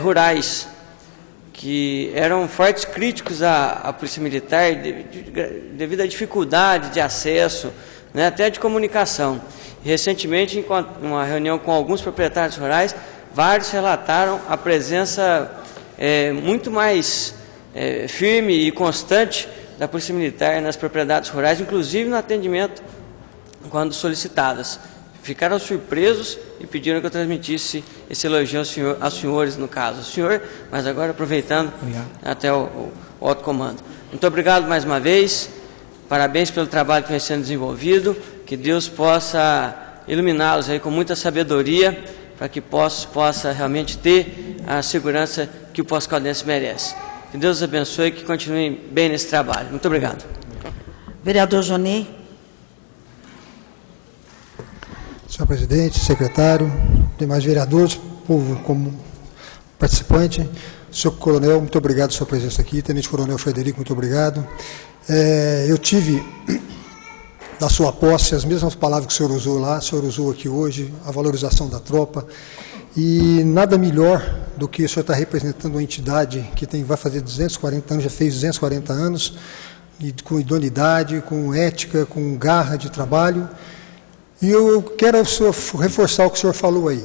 rurais, que eram fortes críticos à Polícia Militar devido à dificuldade de acesso, né, até de comunicação. E, recentemente, em uma reunião com alguns proprietários rurais, vários relataram a presença muito mais firme e constante da Polícia Militar nas propriedades rurais, inclusive no atendimento quando solicitadas. Ficaram surpresos e pediram que eu transmitisse esse elogio aos senhores, no caso, ao senhor, mas agora aproveitando até o alto comando. Muito obrigado mais uma vez, parabéns pelo trabalho que vem sendo desenvolvido, que Deus possa iluminá-los aí com muita sabedoria, para que possa realmente ter a segurança que o pós-caldense merece. Que Deus os abençoe e que continuem bem nesse trabalho. Muito obrigado. Vereador Johnny. Senhor presidente, secretário, demais vereadores, povo como participante, senhor coronel, muito obrigado pela sua presença aqui, tenente coronel Frederico, muito obrigado. Eu tive da sua posse as mesmas palavras que o senhor usou lá, o senhor usou aqui hoje, a valorização da tropa, e nada melhor do que o senhor estar representando uma entidade que vai fazer 240 anos, já fez 240 anos, e com idoneidade, com ética, com garra de trabalho. E eu quero reforçar o que o senhor falou aí.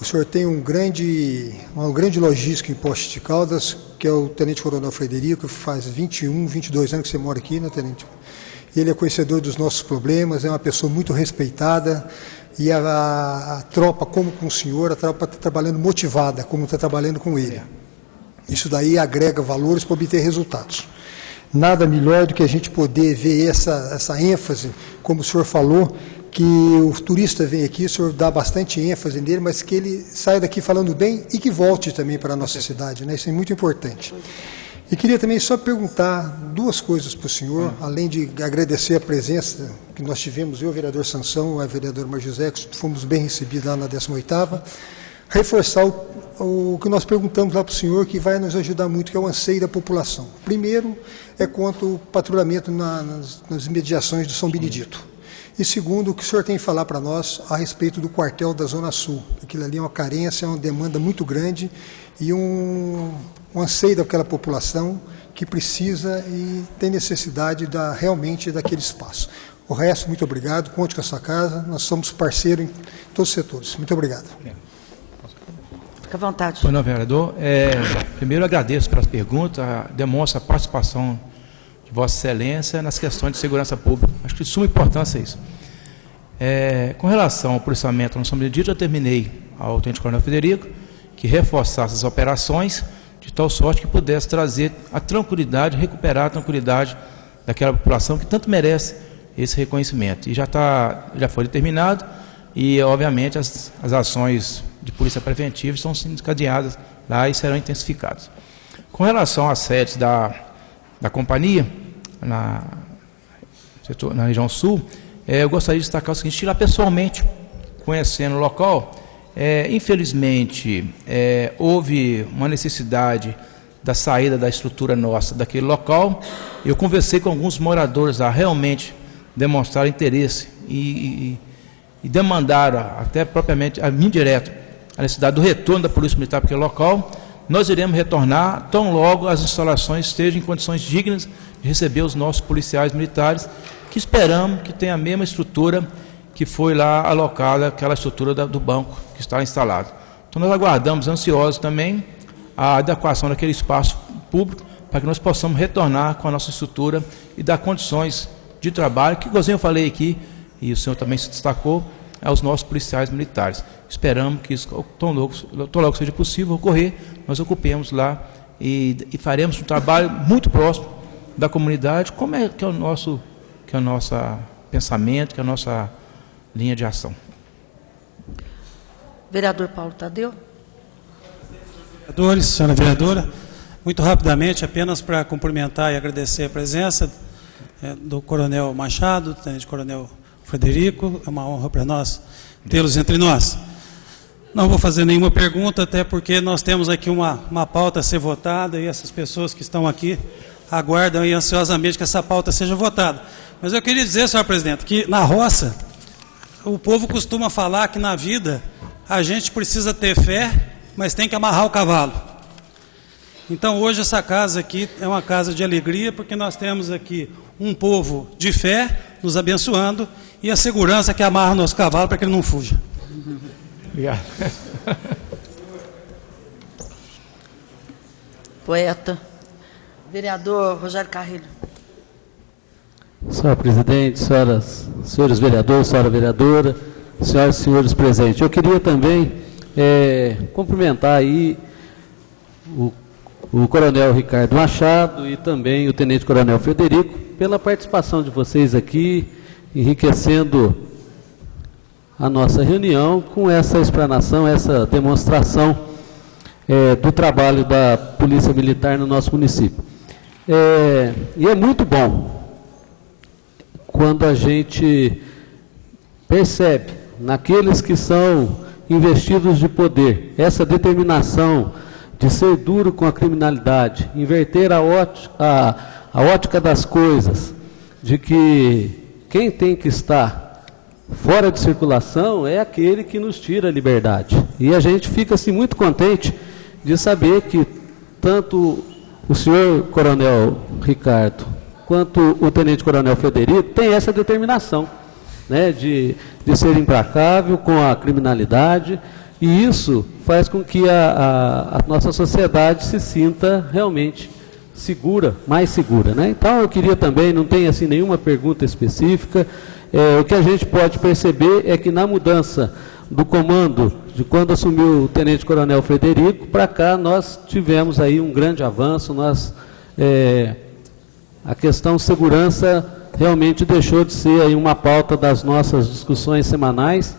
O senhor tem uma grande logística em Poços de Caldas, que é o Tenente Coronel Frederico, que faz 21, 22 anos que você mora aqui, né, Tenente? Ele é conhecedor dos nossos problemas, é uma pessoa muito respeitada, e a tropa, como com o senhor, a tropa está trabalhando motivada, como está trabalhando com ele. Isso daí agrega valores para obter resultados. Nada melhor do que a gente poder ver essa ênfase, como o senhor falou, que o turista vem aqui, o senhor dá bastante ênfase nele, mas que ele saia daqui falando bem e que volte também para a nossa cidade, né? Isso é muito importante. E queria também só perguntar duas coisas para o senhor, além de agradecer a presença que nós tivemos, eu, o vereador Sansão, a vereadora Marjusé, que fomos bem recebidos lá na 18ª, reforçar o que nós perguntamos lá para o senhor, que vai nos ajudar muito, que é o anseio da população. Primeiro, é quanto ao patrulhamento nas imediações do São Benedito. E segundo, o que o senhor tem que falar para nós a respeito do quartel da Zona Sul. Aquilo ali é uma carência, é uma demanda muito grande e um anseio daquela população que precisa e tem necessidade realmente daquele espaço. O resto, muito obrigado, conte com a sua casa, nós somos parceiros em todos os setores. Muito obrigado. Fica à vontade. Bom, vereador, primeiro agradeço pelas perguntas, demonstra a participação de Vossa Excelência nas questões de segurança pública. Acho que de suma importância isso. Com relação ao policiamento no São Benedito, eu terminei ao Tenente Coronel Frederico que reforçasse as operações de tal sorte que pudesse trazer a tranquilidade, recuperar a tranquilidade daquela população que tanto merece esse reconhecimento. E já foi determinado e, obviamente, as ações de polícia preventiva estão sendo encadeadas lá e serão intensificadas. Com relação às sedes da companhia, na região sul, eu gostaria de destacar o seguinte: ir lá pessoalmente, conhecendo o local. Infelizmente, houve uma necessidade da saída da estrutura nossa daquele local. Eu conversei com alguns moradores lá, realmente demonstraram interesse e demandaram, até propriamente a mim direto, a necessidade do retorno da Polícia Militar para aquele local. Nós iremos retornar tão logo as instalações estejam em condições dignas de receber os nossos policiais militares, que esperamos que tenha a mesma estrutura que foi lá alocada, aquela estrutura do banco que está instalado. Então nós aguardamos ansiosos também a adequação daquele espaço público para que nós possamos retornar com a nossa estrutura e dar condições de trabalho, que igualzinho eu falei aqui, e o senhor também se destacou, aos nossos policiais militares. Esperamos que isso, tão logo seja possível ocorrer, nós ocupemos lá e faremos um trabalho muito próximo da comunidade, como que é o nosso pensamento, que é a nossa linha de ação. Vereador Paulo Tadeu. Vereadores, senhora vereadora, muito rapidamente, apenas para cumprimentar e agradecer a presença do Coronel Machado, do Tenente Coronel Frederico. É uma honra para nós tê-los entre nós. Não vou fazer nenhuma pergunta, até porque nós temos aqui uma pauta a ser votada e essas pessoas que estão aqui aguardam aí ansiosamente que essa pauta seja votada. Mas eu queria dizer, senhor presidente, que na roça, o povo costuma falar que na vida a gente precisa ter fé, mas tem que amarrar o cavalo. Então hoje essa casa aqui é uma casa de alegria, porque nós temos aqui um povo de fé nos abençoando e a segurança que amarra o nosso cavalo para que ele não fuja. Obrigado. Poeta. Vereador Rogério Carrilho. Senhora presidente, senhores vereadores, senhora vereadora, senhoras e senhores presentes. Eu queria também cumprimentar aí o Coronel Ricardo Machado e também o Tenente Coronel Frederico pela participação de vocês aqui, enriquecendo a nossa reunião com essa explanação, essa demonstração do trabalho da Polícia Militar no nosso município. E é muito bom quando a gente percebe naqueles que são investidos de poder essa determinação de ser duro com a criminalidade, inverter a ótica das coisas, de que quem tem que estar fora de circulação é aquele que nos tira a liberdade. E a gente fica assim, muito contente de saber que tanto o senhor Coronel Ricardo quanto o Tenente Coronel Frederico tem essa determinação, né, de ser implacável com a criminalidade, e isso faz com que a nossa sociedade se sinta realmente segura, mais segura, né? Então eu queria também, não tem assim nenhuma pergunta específica, o que a gente pode perceber é que na mudança do comando, de quando assumiu o Tenente Coronel Frederico, para cá nós tivemos aí um grande avanço, a questão segurança realmente deixou de ser aí uma pauta das nossas discussões semanais,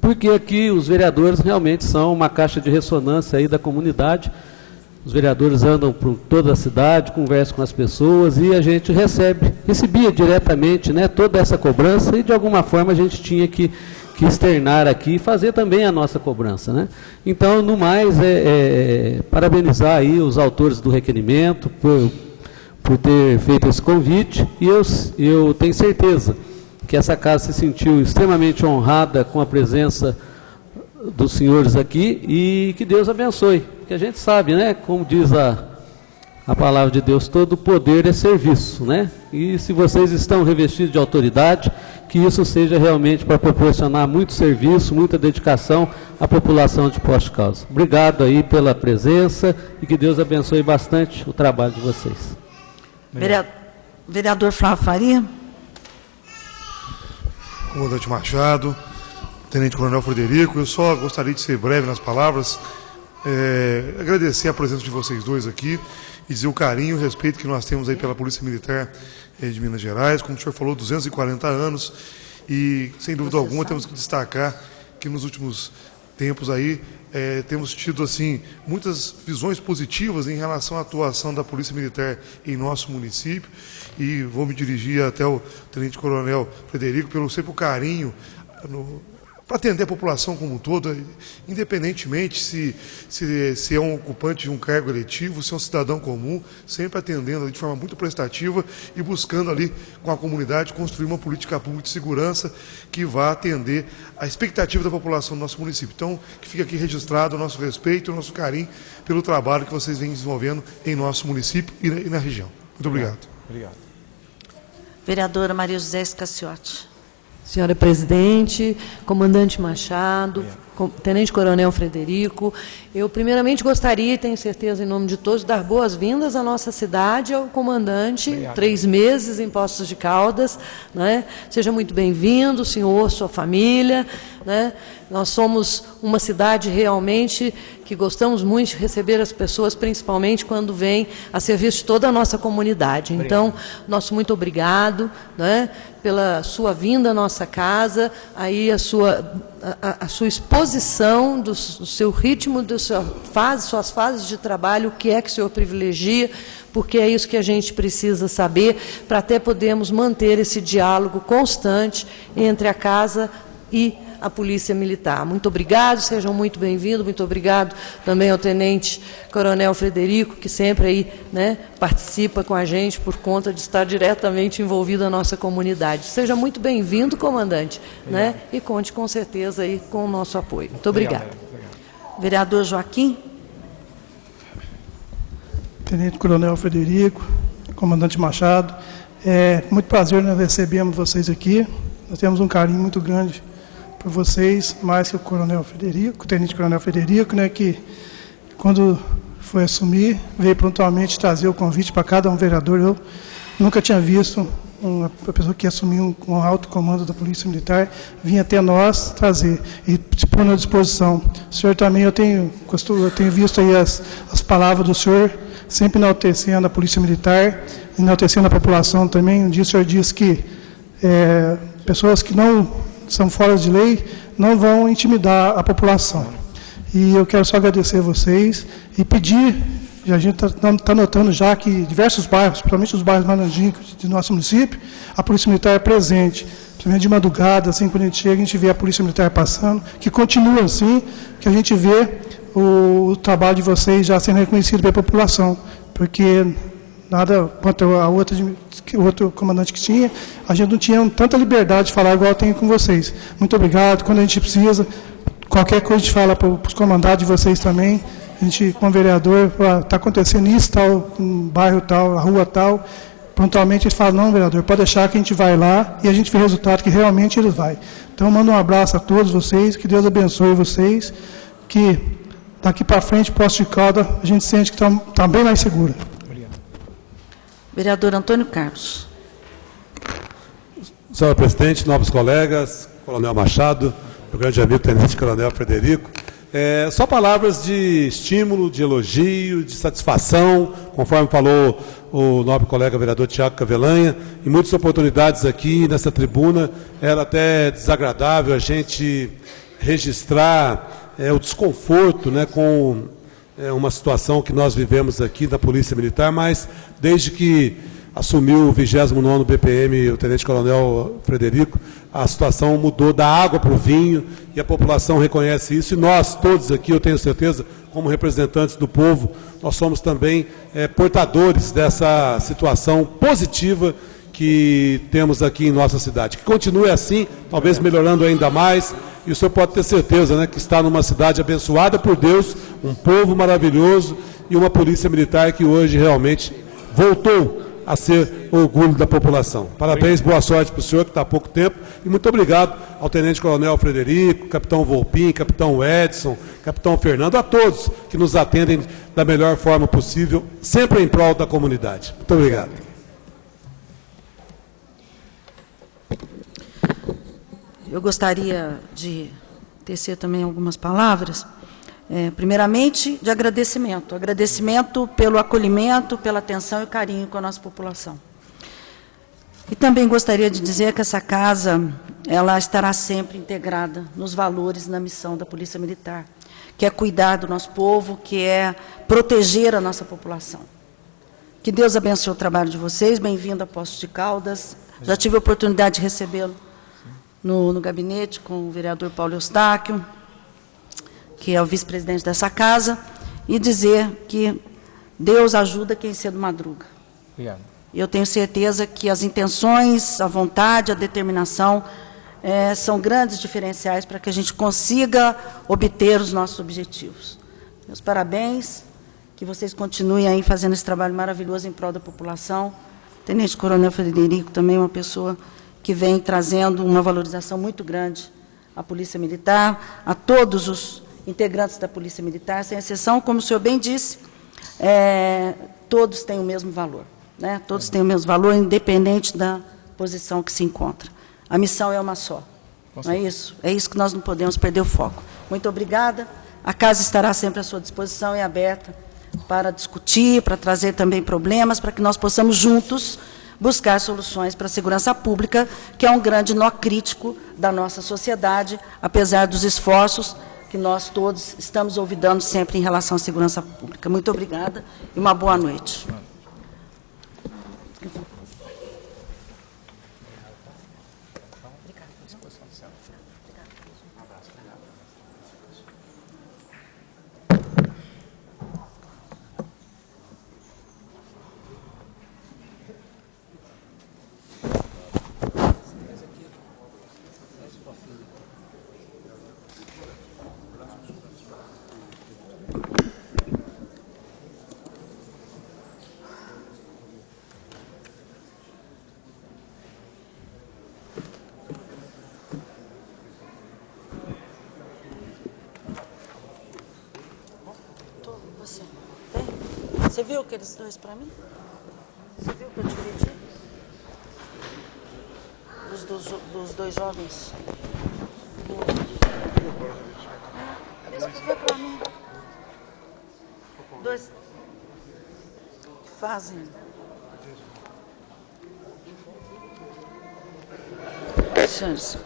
porque aqui os vereadores realmente são uma caixa de ressonância aí da comunidade. Os vereadores andam por toda a cidade, conversam com as pessoas e a gente recebia diretamente, né, toda essa cobrança, e de alguma forma a gente tinha que externar aqui e fazer também a nossa cobrança, né? Então, no mais, parabenizar aí os autores do requerimento por ter feito esse convite, e eu tenho certeza que essa casa se sentiu extremamente honrada com a presença dos senhores aqui, e que Deus abençoe, porque a gente sabe, né, como diz a palavra de Deus, todo poder é serviço, né? E se vocês estão revestidos de autoridade, que isso seja realmente para proporcionar muito serviço, muita dedicação à população de Poços de Caldas. Obrigado aí pela presença e que Deus abençoe bastante o trabalho de vocês. Vereador Flávio Faria. Comandante Machado, Tenente Coronel Frederico, eu só gostaria de ser breve nas palavras, agradecer a presença de vocês dois aqui e dizer o carinho e o respeito que nós temos aí pela Polícia Militar de Minas Gerais. Como o senhor falou, 240 anos, e sem dúvida alguma temos que destacar que nos últimos tempos aí temos tido assim muitas visões positivas em relação à atuação da Polícia Militar em nosso município, e vou me dirigir até o Tenente Coronel Frederico pelo sempre o carinho para atender a população como um todo, independentemente se é um ocupante de um cargo eletivo, se é um cidadão comum, sempre atendendo de forma muito prestativa e buscando ali com a comunidade construir uma política pública de segurança que vá atender a expectativa da população do nosso município. Então, que fica aqui registrado o nosso respeito e o nosso carinho pelo trabalho que vocês vêm desenvolvendo em nosso município e na região. Muito obrigado. Obrigado. Vereadora Maria José Escaciotti. Senhora presidente, comandante Machado, Tenente Coronel Frederico, eu primeiramente gostaria, e tenho certeza em nome de todos, dar boas-vindas à nossa cidade, ao comandante. Obrigado. 3 meses em Poços de Caldas, né? Seja muito bem-vindo, senhor, sua família, né? Nós somos uma cidade realmente que gostamos muito de receber as pessoas, principalmente quando vêm a serviço de toda a nossa comunidade. Então, nosso muito obrigado, né, pela sua vinda à nossa casa, aí a sua exposição do seu ritmo, suas fases de trabalho, o que é que o senhor privilegia, porque é isso que a gente precisa saber para até podermos manter esse diálogo constante entre a casa e a Polícia Militar. Muito obrigado, sejam muito bem-vindos, muito obrigado também ao Tenente Coronel Frederico, que sempre aí, né, participa com a gente por conta de estar diretamente envolvido na nossa comunidade. Seja muito bem-vindo, comandante, né, e conte com certeza aí com o nosso apoio. Muito obrigado. Vereador Joaquim. Tenente Coronel Frederico, comandante Machado, muito prazer nós recebemos vocês aqui. Nós temos um carinho muito grande por vocês, mais que o Coronel Frederico, o Tenente Coronel Frederico, né, que quando foi assumir, veio prontamente trazer o convite para cada um vereador. Eu nunca tinha visto uma pessoa que assumiu um alto comando da Polícia Militar vir até nós trazer e se pôr à disposição. O senhor também, eu tenho visto aí as palavras do senhor, sempre enaltecendo a Polícia Militar, enaltecendo a população também. Um dia o senhor disse que pessoas que não são fora de lei não vão intimidar a população. E eu quero só agradecer a vocês e pedir, e a gente está notando já que diversos bairros, principalmente os bairros mais longínquos do nosso município, a Polícia Militar é presente, principalmente de madrugada, assim, quando a gente chega, a gente vê a Polícia Militar passando, que continua assim, que a gente vê o trabalho de vocês já sendo reconhecido pela população, porque nada quanto a o outro comandante que tinha, a gente não tinha tanta liberdade de falar igual eu tenho com vocês. Muito obrigado. Quando a gente precisa, qualquer coisa a gente fala para os comandados de vocês também. A gente, como vereador, está acontecendo isso, tal, um bairro tal, a rua tal. Pontualmente eles falam, não, vereador, pode deixar que a gente vai lá e a gente vê o resultado que realmente eles vai. Então, mando um abraço a todos vocês, que Deus abençoe vocês, que daqui para frente, Poços de Caldas, a gente sente que está bem mais seguro. Vereador Antônio Carlos. Senhor presidente, nobres colegas, Coronel Machado, meu grande amigo Tenente Coronel Frederico, só palavras de estímulo, de elogio, de satisfação, conforme falou o nobre colega vereador Tiago Cavelanha, em muitas oportunidades aqui nessa tribuna, era até desagradável a gente registrar o desconforto, né, com uma situação que nós vivemos aqui na Polícia Militar, mas desde que assumiu o 29º BPM, o Tenente Coronel Frederico, a situação mudou da água para o vinho e a população reconhece isso. E nós todos aqui, eu tenho certeza, como representantes do povo, nós somos também portadores dessa situação positiva que temos aqui em nossa cidade. Que continue assim, talvez melhorando ainda mais. E o senhor pode ter certeza, né, que está numa cidade abençoada por Deus, um povo maravilhoso e uma polícia militar que hoje realmente voltou a ser orgulho da população. Parabéns, boa sorte para o senhor, que está há pouco tempo, e muito obrigado ao Tenente Coronel Frederico, Capitão Volpim, Capitão Edson, Capitão Fernando, a todos que nos atendem da melhor forma possível, sempre em prol da comunidade. Muito obrigado. Eu gostaria de tecer também algumas palavras. Primeiramente, de agradecimento. Agradecimento pelo acolhimento, pela atenção e carinho com a nossa população. E também gostaria de dizer que essa casa, ela estará sempre integrada nos valores, na missão da Polícia Militar, que é cuidar do nosso povo, que é proteger a nossa população. Que Deus abençoe o trabalho de vocês. Bem-vindo a Poços de Caldas. Já tive a oportunidade de recebê-lo no gabinete com o vereador Paulo Eustáquio, que é o vice-presidente dessa casa, e dizer que Deus ajuda quem cedo madruga. Obrigado. Eu tenho certeza que as intenções, a vontade, a determinação são grandes diferenciais para que a gente consiga obter os nossos objetivos. Meus parabéns, que vocês continuem aí fazendo esse trabalho maravilhoso em prol da população. O Tenente Coronel Frederico também é uma pessoa que vem trazendo uma valorização muito grande à Polícia Militar, a todos os integrantes da Polícia Militar, sem exceção, como o senhor bem disse, todos têm o mesmo valor, né? Todos têm o mesmo valor, independente da posição que se encontra. A missão é uma só, Não é isso? É isso que nós não podemos perder o foco. Muito obrigada. A casa estará sempre à sua disposição e aberta para discutir, para trazer também problemas, para que nós possamos juntos buscar soluções para a segurança pública, que é um grande nó crítico da nossa sociedade, apesar dos esforços que nós todos estamos olvidando sempre em relação à segurança pública. Muito obrigada e uma boa noite. Você viu aqueles dois para mim? Você viu que eu dividi? Dos dois jovens? Escreveu para mim. Dois que fazem. Senhores.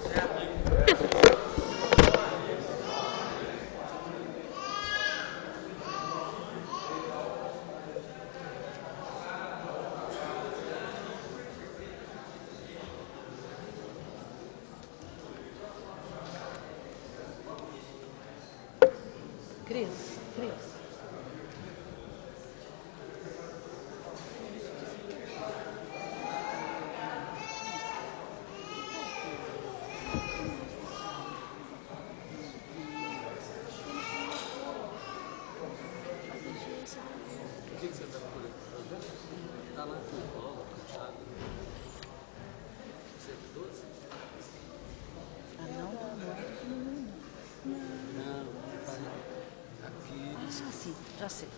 Já sei.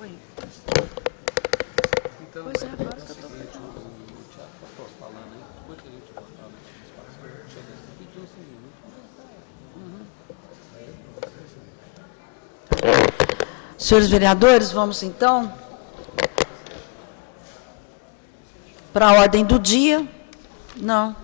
Oi. Então, pois é, agora que eu estou falando. O Tiago está falando aí, depois que a gente voltar no espaço, chega aqui, pediu uns minutos. Senhores vereadores, vamos então para a ordem do dia. Não.